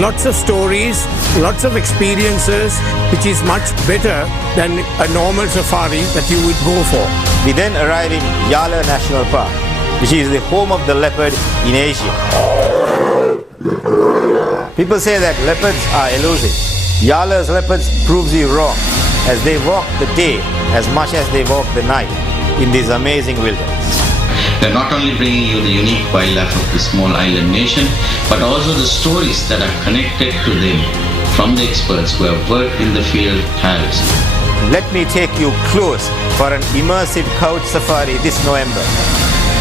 lots of stories, lots of experiences, which is much better than a normal safari that you would go for. We then arrive in Yala National Park, which is the home of the leopard in Asia. People say that leopards are elusive. Yala's leopards proves you wrong, as they walk the day as much as they walk the night in this amazing wilderness. They're not only bringing you the unique wildlife of this small island nation, but also the stories that are connected to them from the experts who have worked in the field tirelessly. Let me take you close for an immersive couch safari this November.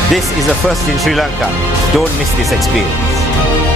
This is a first in Sri Lanka. Don't miss this experience.